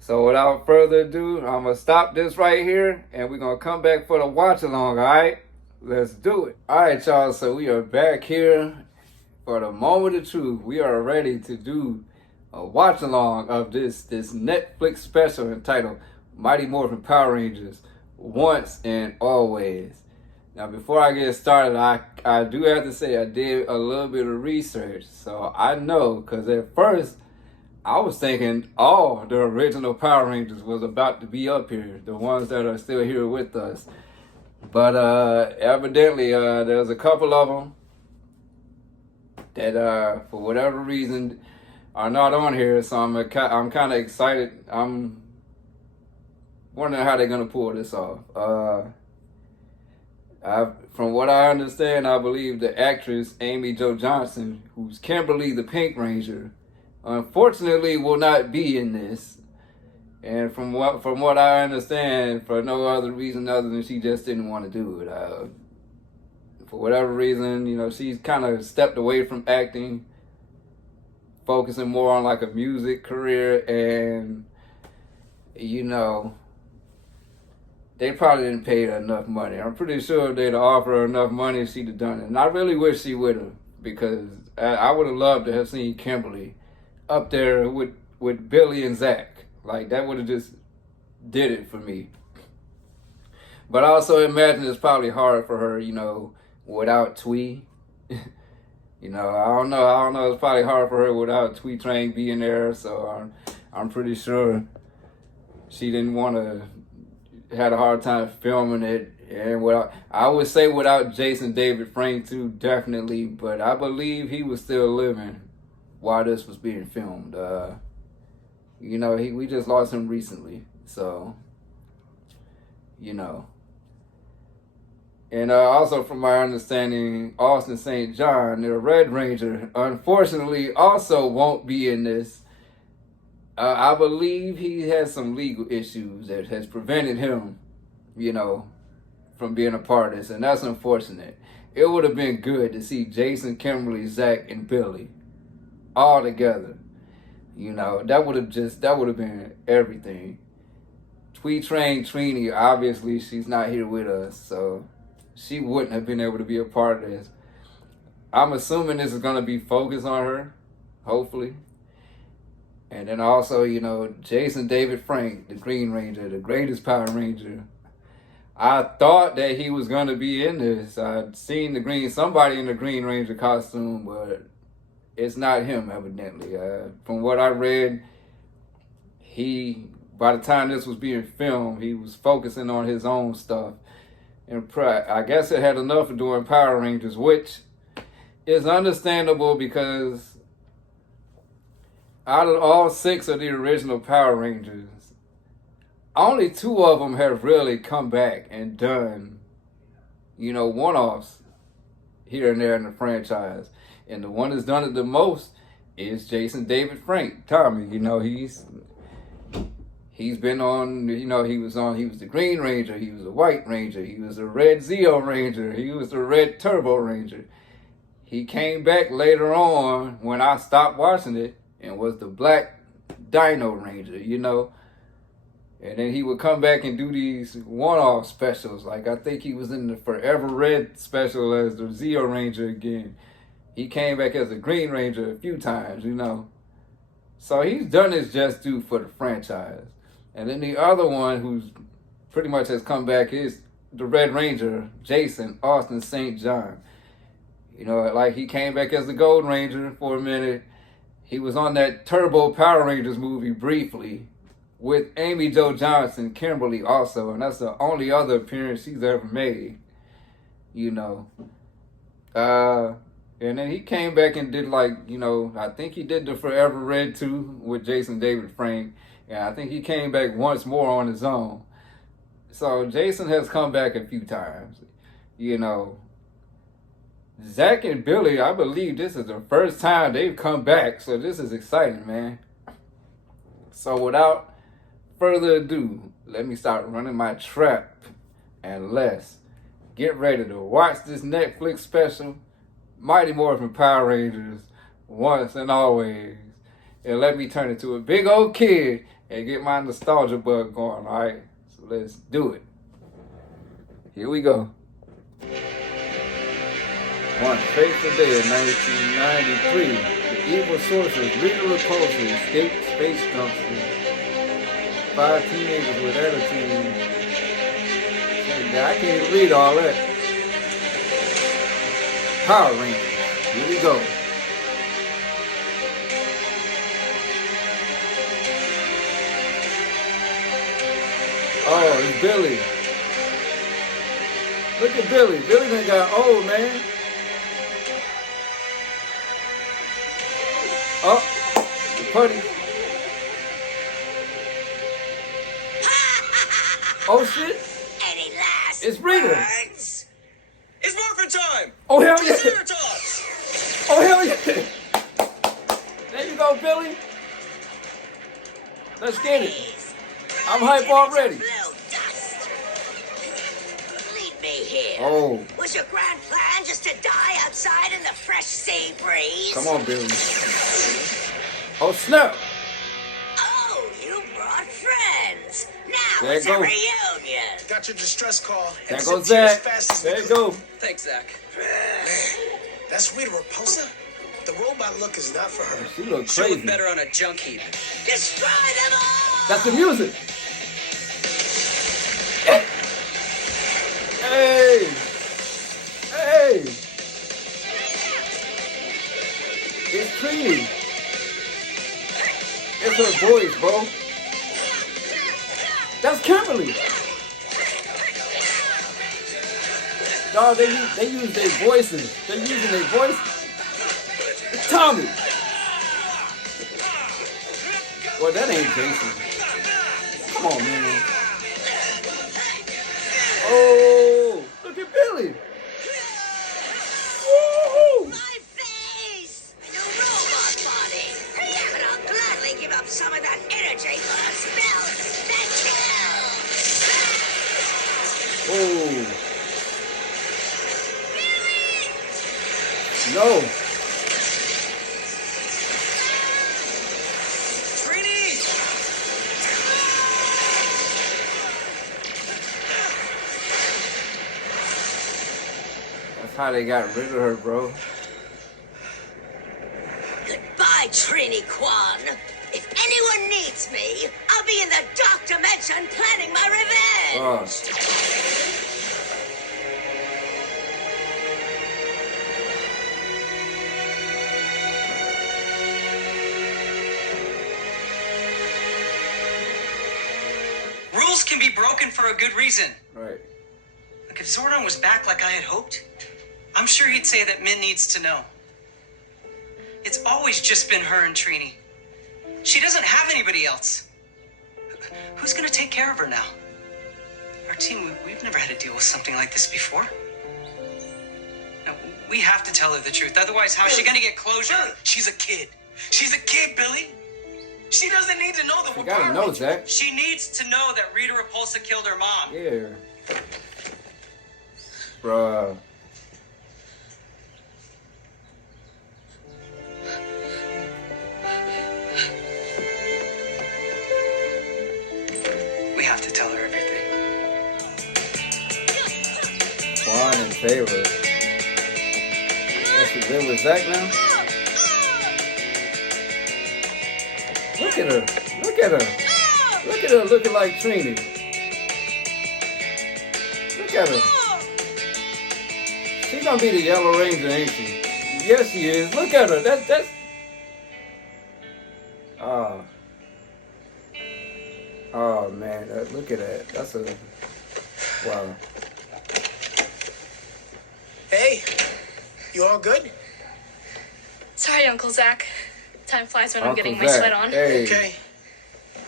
So without further ado, I'm going to stop this right here, and we're going to come back for the watch along, all right? Let's do it. All right, y'all, so we are back here for the moment of truth. We are ready to do a watch along of this Netflix special entitled Mighty Morphin Power Rangers Once and Always. Now, before I get started, I do have to say I did a little bit of research. So I know, because at first I was thinking all the original Power Rangers was about to be up here, the ones that are still here with us. But evidently, there's a couple of them that, for whatever reason, are not on here. So I'm kind of excited. I'm wondering how they're gonna pull this off. From what I understand, I believe the actress Amy Jo Johnson, who's Kimberly the Pink Ranger, unfortunately will not be in this. And from what I understand, for no other reason other than she just didn't want to do it. For whatever reason, you know, she's kind of stepped away from acting, focusing more on like a music career, and you know, they probably didn't pay her enough money. I'm pretty sure if they'd offer her enough money, she'd have done it. And I really wish she would have, because I would have loved to have seen Kimberly up there with Billy and Zach. Like, that would have just did it for me. But I also imagine it's probably hard for her, you know, without Twee. You know, I don't know. It's probably hard for her without Twee Train being there. So I'm pretty sure she didn't want to, had a hard time filming it. And I would say without Jason David Frank too, definitely. But I believe he was still living while this was being filmed. You know, we just lost him recently. So, you know. And also, from my understanding, Austin St. John, the Red Ranger, unfortunately also won't be in this. I believe he has some legal issues that has prevented him, you know, from being a part of this. And that's unfortunate. It would have been good to see Jason, Kimberly, Zach, and Billy all together. You know, that would have been everything. Twee Train Trini, obviously she's not here with us, so she wouldn't have been able to be a part of this. I'm assuming this is going to be focused on her, hopefully. And then also, you know, Jason David Frank, the Green Ranger, the greatest Power Ranger. I thought that he was going to be in this. I'd seen somebody in the Green Ranger costume, but it's not him, evidently. From what I read, by the time this was being filmed, he was focusing on his own stuff. And I guess it had enough of doing Power Rangers, which is understandable because out of all 6 of the original Power Rangers, only 2 of them have really come back and done, you know, one-offs here and there in the franchise. And the one that's done it the most is Jason David Frank, Tommy. You know, he's been on, you know, he was the Green Ranger, he was the White Ranger, he was the Red Zeo Ranger, he was the Red Turbo Ranger. He came back later on when I stopped watching it and was the Black Dino Ranger, you know. And then he would come back and do these one-off specials. Like, I think he was in the Forever Red special as the Zeo Ranger again. He came back as a Green Ranger a few times, you know. So he's done his just due for the franchise. And then the other one who's pretty much has come back is the Red Ranger, Jason Austin St. John. You know, like he came back as the Gold Ranger for a minute. He was on that Turbo Power Rangers movie briefly with Amy Jo Johnson, Kimberly also, and that's the only other appearance she's ever made, you know. And then he came back and did, like, you know, I think he did the Forever Red 2 with Jason David Frank, and I think he came back once more on his own. So Jason has come back a few times, you know. Zach and Billy, I believe this is the first time they've come back, so this is exciting, man. So without further ado, let me start running my trap, and let's get ready to watch this Netflix special, Mighty Morphin Power Rangers, once and always. And let me turn into a big old kid and get my nostalgia bug going, alright? So let's do it. Here we go. One fateful day in 1993, the evil sorceress Rita Repulsa escaped space dumpsters. 5 teenagers with attitude. I can't even read all that. Power Rangers. Here we go. Oh, it's Billy. Look at Billy. Billy done got old, man. Oh, the putty. Oh shit! Any last It's Rita. words? It's Morphin time! Oh hell yeah! Triceratops! Oh hell yeah! There you go, Billy. Let's get it. Please, I'm hype already. blue dust. Leave me here. Oh, Was your grand plan just to die outside in the fresh sea breeze? come on, Billy. Oh snap! Oh, you brought friends. Now There it's you a go. reunion. Got your distress call. There and goes sent here as Zach. fast as we There you could. go. Thanks, Zach. Man, that's Rita Repulsa? The robot look is not for her. She look She'll crazy. look better on a junk heap. Destroy them all. That's the music. Hey! Hey! It's Trini. It's her voice, bro. That's Kimberly. No, they use their voices. They're using their voices. It's Tommy. Well, that ain't Jason. Come on, man. Oh, look at Billy. Woo! My face! No robot body! Damn it, I'll gladly give up some of that energy for a smell that kills! Oh. No. Trini! That's how they got rid of her, bro. Goodbye, Trini Kwan. If anyone needs me, I'll be in the dark dimension planning my revenge! Oh. Rules can be broken for a good reason. Right. Like if Zordon was back like I had hoped, I'm sure he'd say that Min needs to know. It's always just been her and Trini. She doesn't have anybody else. Who's gonna take care of her now? Our team, we've never had to deal with something like this before. No, we have to tell her the truth. Otherwise, how's she gonna get closure? She's a kid. She's a kid, Billy. She doesn't need to know that You we're gotta Power know, Rangers. Zach. She needs to know that Rita Repulsa killed her mom. Yeah. Bruh. favorite. That's the live with Zach now? Look at her. Look at her. Look at her looking like Trini. Look at her. She's gonna be the Yellow Ranger, ain't she? Yes, she is. Look at her. That's. Oh man, look at that. That's a wow. Hey, you all good? Sorry, Uncle Zach. Time flies when I'm Uncle getting my Zach, sweat on. hey, Okay.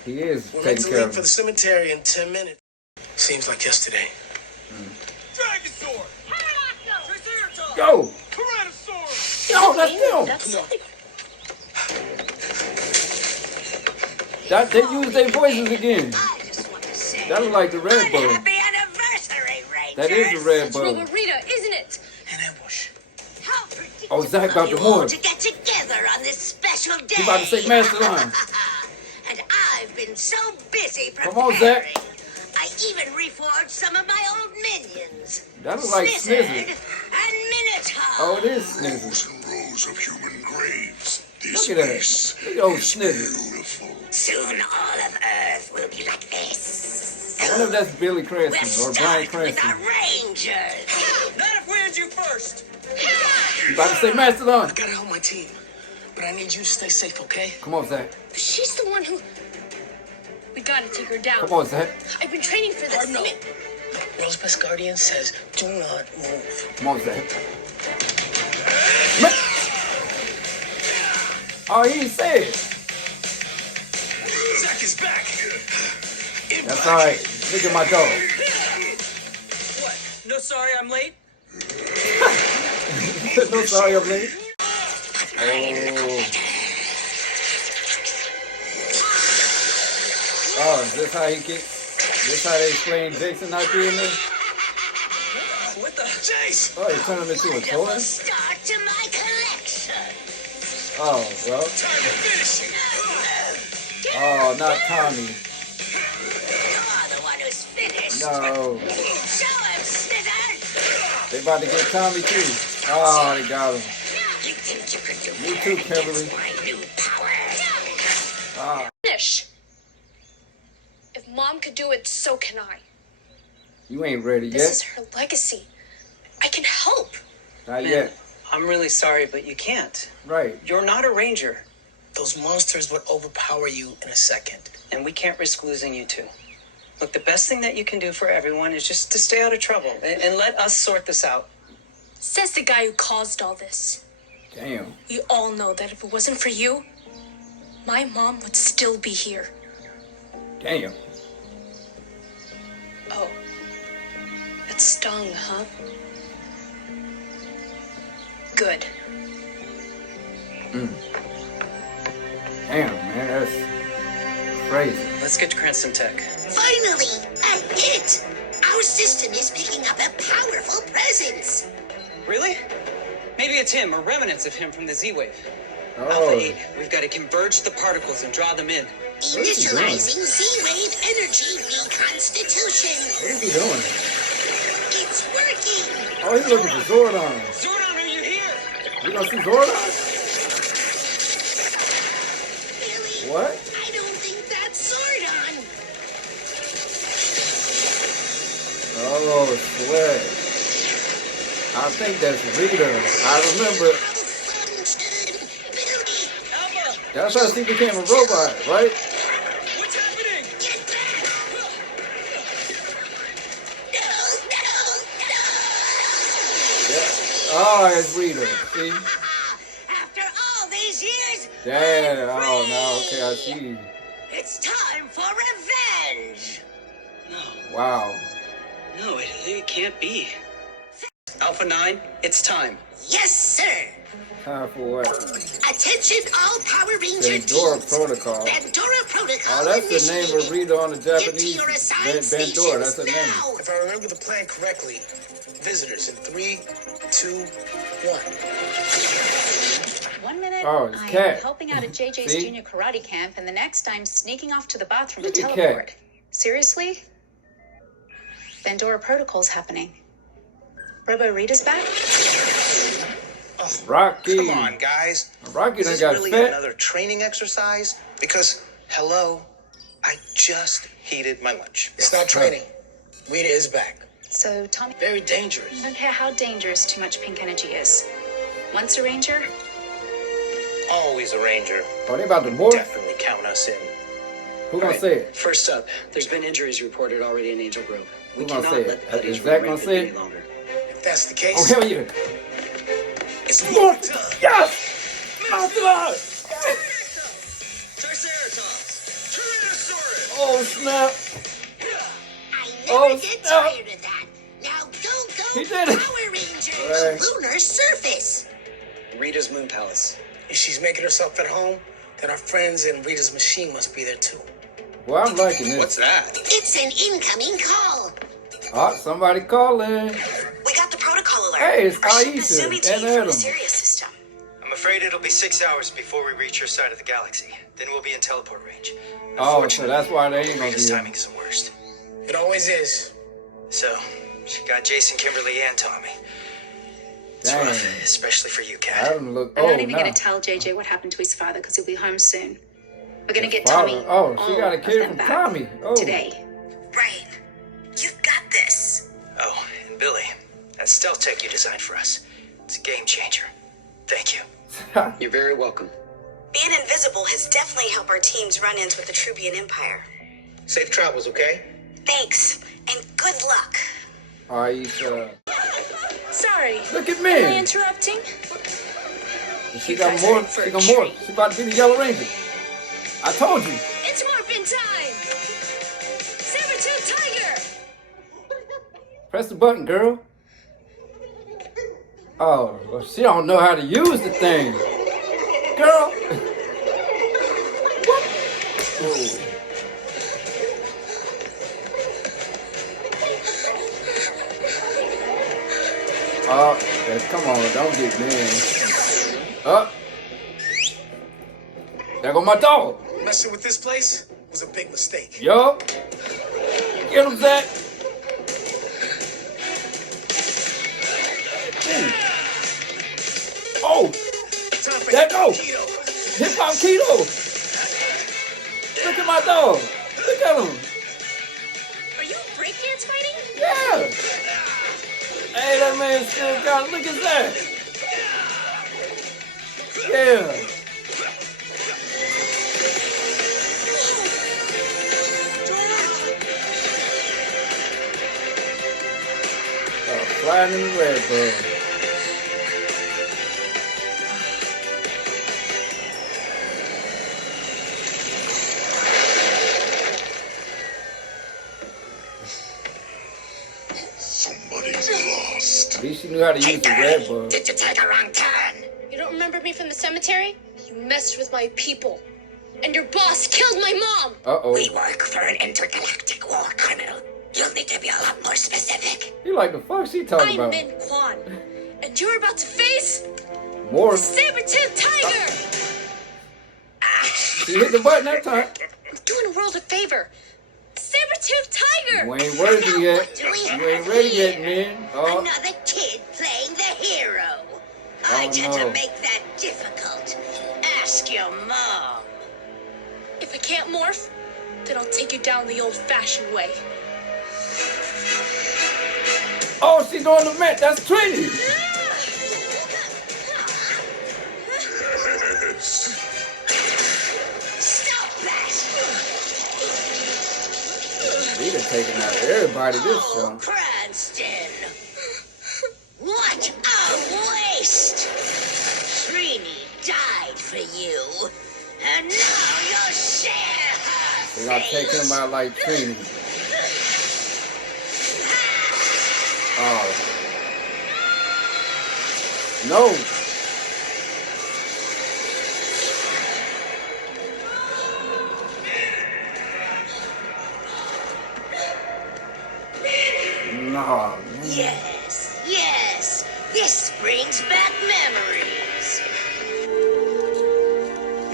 he is We're meant taking to care leave of for the him. cemetery in 10 minutes. Seems like yesterday. Dragosaur! Triceratops! Yo, Tyrannosaurus! yo, that's them. That's They used their voices again. I just want to say, That look like the red bug. happy anniversary, Rangers. That is the red That's bug. Rita, isn't it? An ambush. How predictable Oh, Zach got you the all horn. to get together on this special day. He about to say Mastodon. And I've been so busy preparing. Come on, Zach. I even reforged some of my old minions. That look like Snizzard Snizzard. and Minotaur. Oh, it is Snizzard. Rows and rows of human graves. This Look at that. place Look at old is Snizzard. beautiful. Soon all of Earth will be like this. I wonder if that's Billy We'll Cranston or Brian start with Cranston. the Rangers. Not if we had you first! You about to say Mastodon. I gotta help my team, but I need you to stay safe, okay? Come on, Zach. She's the one who... We gotta take her down. Come on, Zach. I've been training for this. Hard no. World's Best Guardian says, do not move. Come on, Zach. Oh, he didn't say it. Zach is back. That's all right. Look at my dog. What? No sorry I'm late? No, sorry, I'm late. Oh. Oh, is this how he kicks? This how they explain Jason not being there? What the? Jace! Oh, they turn him into a Wonderful toy? start to my collection. Oh, well. Time to finish it. Oh, not Tommy. You're the one who's finished. No. Show him, Snizzard. They about to get Tommy too. Oh, they got him. You think you could do Me better too, against Kimberly. my new power? Ah, Finish. If Mom could do it, so can I. you ain't ready This is yet. her legacy. I can help. Not Man, yet. I'm really sorry, but you can't. Right. You're not a ranger, Those monsters would overpower you in a second. and we can't risk losing you two. Look, the best thing that you can do for everyone is just to stay out of trouble and let us sort this out. Says the guy who caused all this. Damn. We all know that if it wasn't for you, my mom would still be here. Damn. Oh. That stung, huh? Good. Damn, man, that's crazy. Let's get to Cranston Tech. Finally, a hit. Our system is picking up a powerful presence. Really? Maybe it's him or remnants of him from the Z-Wave. Alpha Oh, 8, we've got to converge the particles and draw them in. is he doing? Initializing Z-Wave energy reconstitution. what is he doing? It's working. Oh, he's looking for Zordon. Zordon, are you here? We gonna see Zordon? Billy, What? I don't think that's Zordon. Oh, sweat. I think that's Rita. I remember. Malfunction. Billy, Alpha! That's how she became a robot, right? What's happening? get back. No, no, no. Yeah. Oh, it's Rita. See? After all these years, Damn. I'm Oh, no. free. Okay, I see. It's time for revenge. No, Wow. no, it can't be. Alpha 9, it's time. Yes, sir. Time for what? Attention, all Power Ranger Pandora teams. Protocol. Pandora Protocol. Oh, that's the name of initiated. Rita on the Get to Japanese. your assigned Pandora, that's stations her name. now. If I remember the plan correctly, visitors in 3, 2, 1. 1 minute, Oh, it's I'm Cat. helping out at JJ's See? junior karate camp, and the next I'm sneaking off to the bathroom Look to at Cat. teleport. Seriously? Pandora Protocol's happening. Robo Rita's back? Rocky. Come on, guys. Rocky Is done this got really fit. another training exercise? Because, hello, I just heated my lunch. It's not training. Rita is back. So, Tommy, Very dangerous. I don't care how dangerous too much pink energy is. Once a ranger, Always a ranger. Oh, they about to morph? Definitely count us in. Who gonna Alright, say it? First up, there's been injuries reported already in Angel Grove. We Who gonna cannot say it? let buddies Is Zach run gonna rampant say any it? longer. If that's the Oh, case, hell yeah. it's Morph! morphin' time. Yes! Monster! Triceratops! Tyrannosaurus! Oh, snap. I never Oh, get snap. tired of that. Now go, He did it. Power Rangers! Right. Lunar surface! Rita's Moon Palace. If she's making herself at home, then our friends in Rita's machine must be there too. Well, I'm liking this. What's that? It's an incoming call. Oh, somebody calling. We got the protocol alert. Hey, it's Our ship Aisha is zooming and to you from Adam. the Sirius system. I'm afraid it'll be 6 hours before we reach your side of the galaxy. Then we'll be in teleport range. Oh, so that's why they ain't gonna Rita's be. timing is the worst. It always is. So, she got Jason, Kimberly, and Tommy. It's Dang. rough, especially for you, Kat. Adam look. I'm Oh, not even nah. going to tell JJ what happened to his father because he'll be home soon. We're going to get Father. Tommy. Oh, she all got a of kid them from back Tommy. Oh. today. Right. You've got this. Oh, and Billy, that stealth tech you designed for us. It's a game changer. Thank you. You're very welcome. Being invisible has definitely helped our team's run-ins with the Trubian Empire. Safe travels, okay? Thanks, and good luck. Aisha. Sorry. Look at Am I me. interrupting? She You got guys are more. in for She a got more. treat. She about to be the Yellow Ranger. I told you. It's Morphin time! Saber-tooth tiger! Press the button, girl. Oh, well, she don't know how to use the thing. Girl. What? Oh. Oh, yeah, come on, don't get me. Up. There go my dog. Messing with this place was a big mistake. Yo. Get him, Zach. Ooh. Oh, Time for That go. keto. hip hop keto. Look at my dog. Look at him. Are you breakdance fighting? Yeah. Hey, that man still got. Look at that. Yeah. Flying in the red bird. Somebody's lost. At least she knew how to use the red bird. Did you take a wrong turn? You don't remember me from the cemetery? You messed with my people. And your boss killed my mom! Uh-oh. We work for an intergalactic war criminal. You'll need to be a lot more specific. You like the fuck she talking I'm about? Min Quan. And you're about to face More. Saber-tooth tiger! She hit the button that time. I'm doing a world a favor. Saber-tooth tiger! You ain't worthy yet. What do we You have ain't ready yet, here? man. Oh, Another kid playing the hero. I Oh, tend no. to make that difficult. Ask your mom. If I can't morph, then I'll take you down the old-fashioned way. oh, she's doing the match. That's Trinity. Yes. Stop that! Rita taking out everybody this Oh, show. Cranston! What a waste! Trini died for you, and now you'll share her They gonna take him fate. out like Trinity. Oh. No. No, man. Yes, yes, this brings back memories.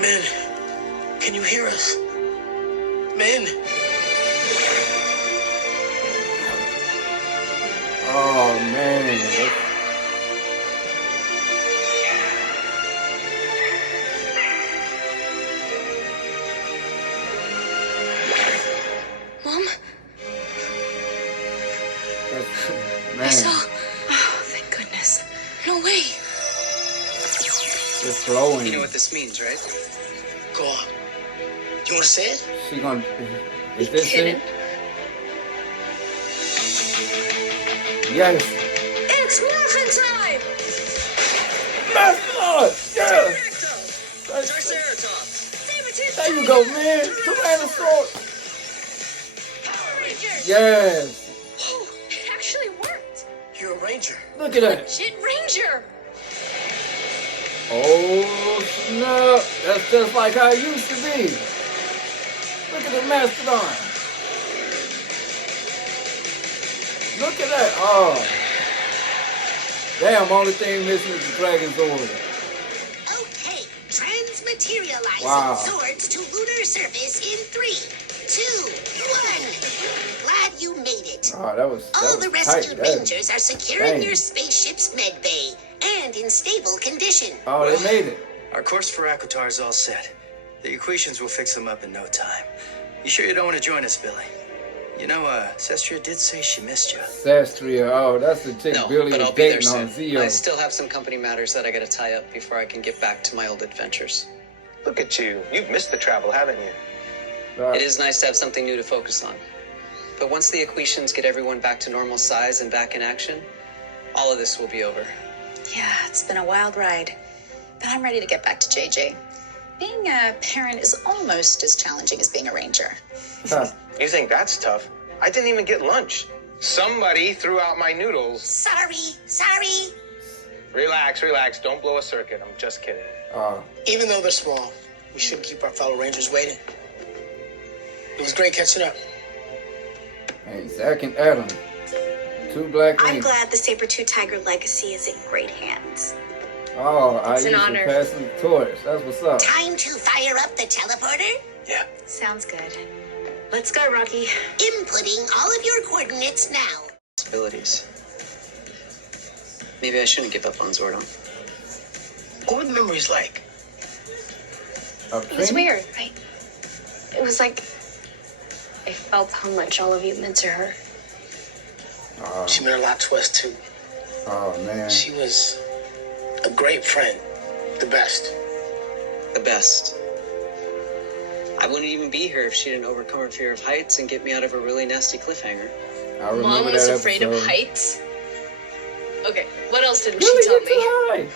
Min, can you hear us? Min? Oh man, It's flowing. You know what this means, right? Go on. You want to say it? She gonna... Is this it? Yes. It's Morphin time! Lord! Yeah! Triceratops. There you go, man! Tyrannosaurus! Power Rangers! Yes! Oh, it actually worked. You're a ranger. Look at that! Legit Ranger. Oh, snap! That's just like how it used to be. Look at the mastodon. Look at that. Oh. Damn, only thing missing is the Dragon's Order. Okay, transmaterializing Wow. swords to lunar surface in 3, 2, 1. Glad you made it. Oh, that was All the tight. rescued That- Rangers are secure in Dang. your spaceship's med bay and in stable condition. Oh, they made it. Our course for Aquitar is all set. The equations will fix them up in no time. You sure you don't want to join us, Billy? You know, Sestria did say she missed you. Sastria. Oh, that's the chick No, Billy but was I'll be there dating on soon. Zio. I still have some company matters that I gotta tie up before I can get back to my old adventures. Look at you. You've missed the travel, haven't you? It is nice to have something new to focus on. But once the equations get everyone back to normal size and back in action, all of this will be over. Yeah, it's been a wild ride. But I'm ready to get back to JJ. Being a parent is almost as challenging as being a ranger. Huh. You think that's tough? I didn't even get lunch. Somebody threw out my noodles. Sorry. Relax. Don't blow a circuit. I'm just kidding. Even though they're small, we shouldn't keep our fellow Rangers waiting. It was great catching up. Hey, Zach and Adam. Two black I'm Rangers. glad the Saber-Tooth Tiger legacy is in great hands. Oh, It's I an used honor. to pass the torch. That's what's up. Time to fire up the teleporter. Yeah. Sounds good. Let's go, Rocky. Inputting all of your coordinates now. Possibilities. Maybe I shouldn't give up on Zordon. What were the memories like? It was weird, right? It was like I felt how much all of you meant to her. She meant a lot to us, too. Oh, man. She was a great friend. The best. The best. I wouldn't even be here if she didn't overcome her fear of heights and get me out of a really nasty cliffhanger. I remember Mom that was episode. afraid of heights. Okay, what else didn't Really she tell get too me? high.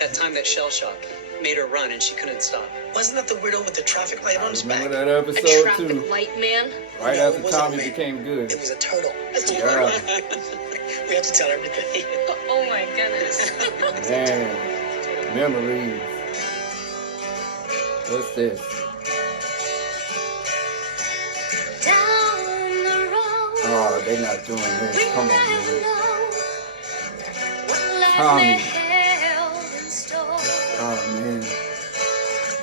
That time that shell shock made her run and she couldn't stop. Wasn't that the weirdo with the traffic light on his back? Remember that A episode traffic too. light man? Right No, it after wasn't Tommy me. became good. It was a turtle. Yeah. We have to tell everything. Oh my goodness. Man. Memories. What's this? Down the road. Oh, they not doing this. Come on, man. What Tommy. life may held in store. Oh, man.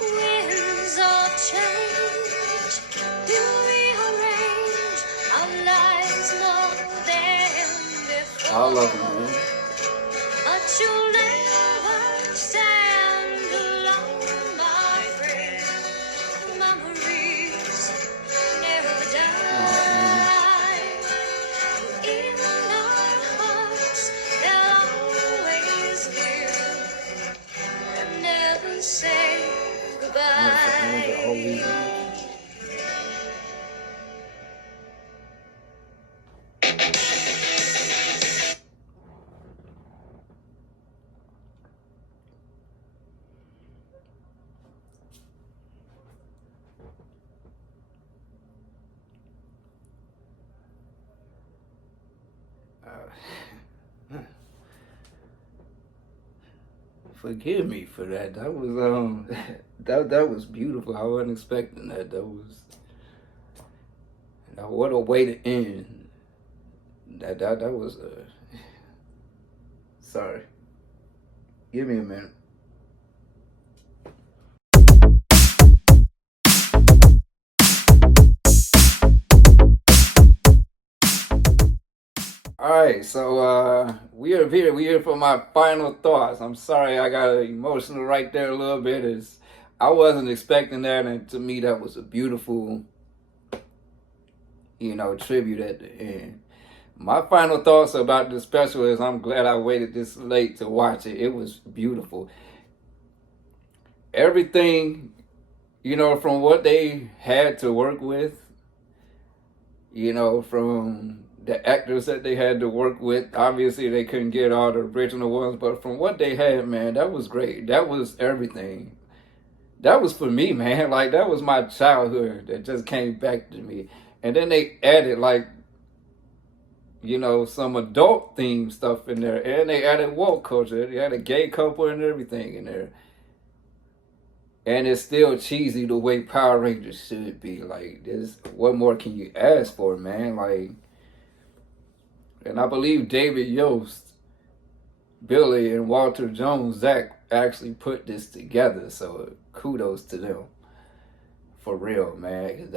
Winds of change will rearrange our lives more than before. All of them, man. But you'll never stand alone, my friend. Memories never die. Even our hearts, they'll always live and never say goodbye. Forgive me for that. That was that was beautiful. I wasn't expecting that. What a way to end. That was sorry. Give me a minute. All right, so we are here. We here for my final thoughts. I'm sorry I got emotional right there a little bit. I wasn't expecting that, and to me that was a beautiful, tribute at the end. My final thoughts about the special is I'm glad I waited this late to watch it. It was beautiful. everything, you know, from what they had to work with, you know, from the actors that they had to work with. Obviously, they couldn't get all the original ones, but from what they had, man, that was great. That was everything. That was for me, man. Like, that was my childhood that just came back to me. And then they added, like, you know, some adult themed stuff in there. And they added woke culture. They had a gay couple and everything in there. And it's still cheesy the way Power Rangers should be. Like, this, what more can you ask for, man? Like, and I believe David Yost, Billy, and Walter Jones, Zach, actually put this together. So kudos to them. For real, man.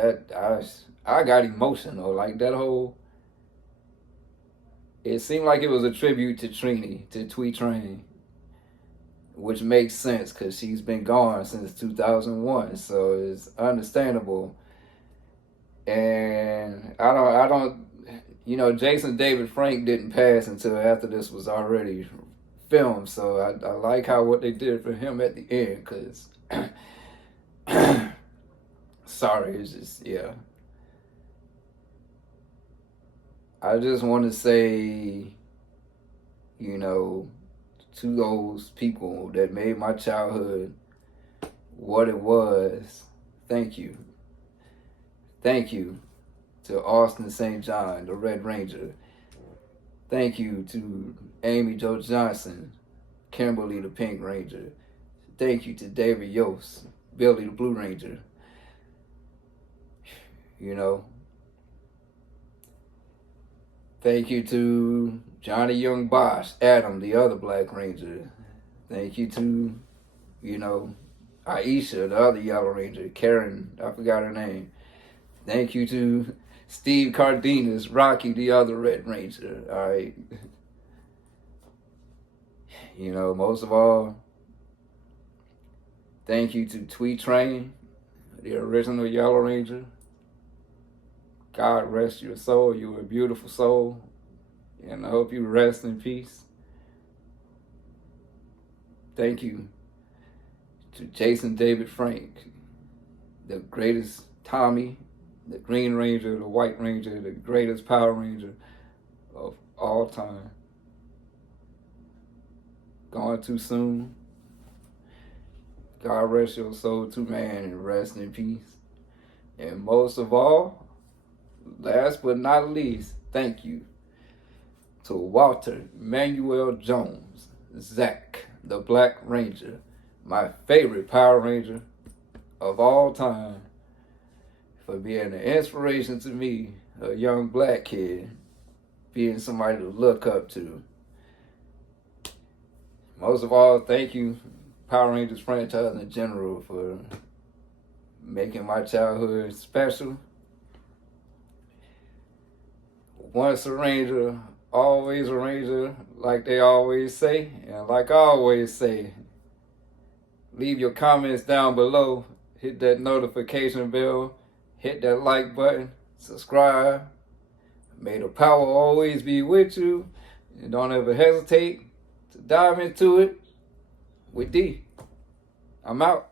I got emotional. Like, that whole... It seemed like it was a tribute to Trini, to Tweet Train. Which makes sense because she's been gone since 2001, so it's understandable. And I don't, you know, Jason David Frank didn't pass until after this was already filmed, so I like how what they did for him at the end, because, sorry, it's just, yeah. I just want to say, you know, to those people that made my childhood what it was, thank you. Thank you to Austin St. John, the Red Ranger. Thank you to Amy Jo Johnson, Kimberly, the Pink Ranger. Thank you to David Yost, Billy, the Blue Ranger. You know, thank you to Johnny Young Bosch, Adam, the other Black Ranger. Thank you to, you know, Aisha, the other Yellow Ranger. Karen, I forgot her name. Thank you to Steve Cardenas, Rocky, the other Red Ranger. All right. You know, most of all, thank you to Tweet Train, the original Yellow Ranger. God rest your soul. You were a beautiful soul. And I hope you rest in peace. Thank you to Jason David Frank, the greatest Tommy, the Green Ranger, the White Ranger, the greatest Power Ranger of all time. Gone too soon. God rest your soul too, man, and rest in peace. And most of all, last but not least, thank you to Walter Emmanuel Jones, Zach, the Black Ranger, my favorite Power Ranger of all time, for being an inspiration to me, a young black kid, being somebody to look up to. Most of all, thank you, Power Rangers franchise in general, for making my childhood special. Once a Ranger, always a Ranger, like they always say. And like I always say, leave your comments down below, hit that notification bell, hit that like button, subscribe. May the power always be with you, and don't ever hesitate to dive into it with D. I'm out.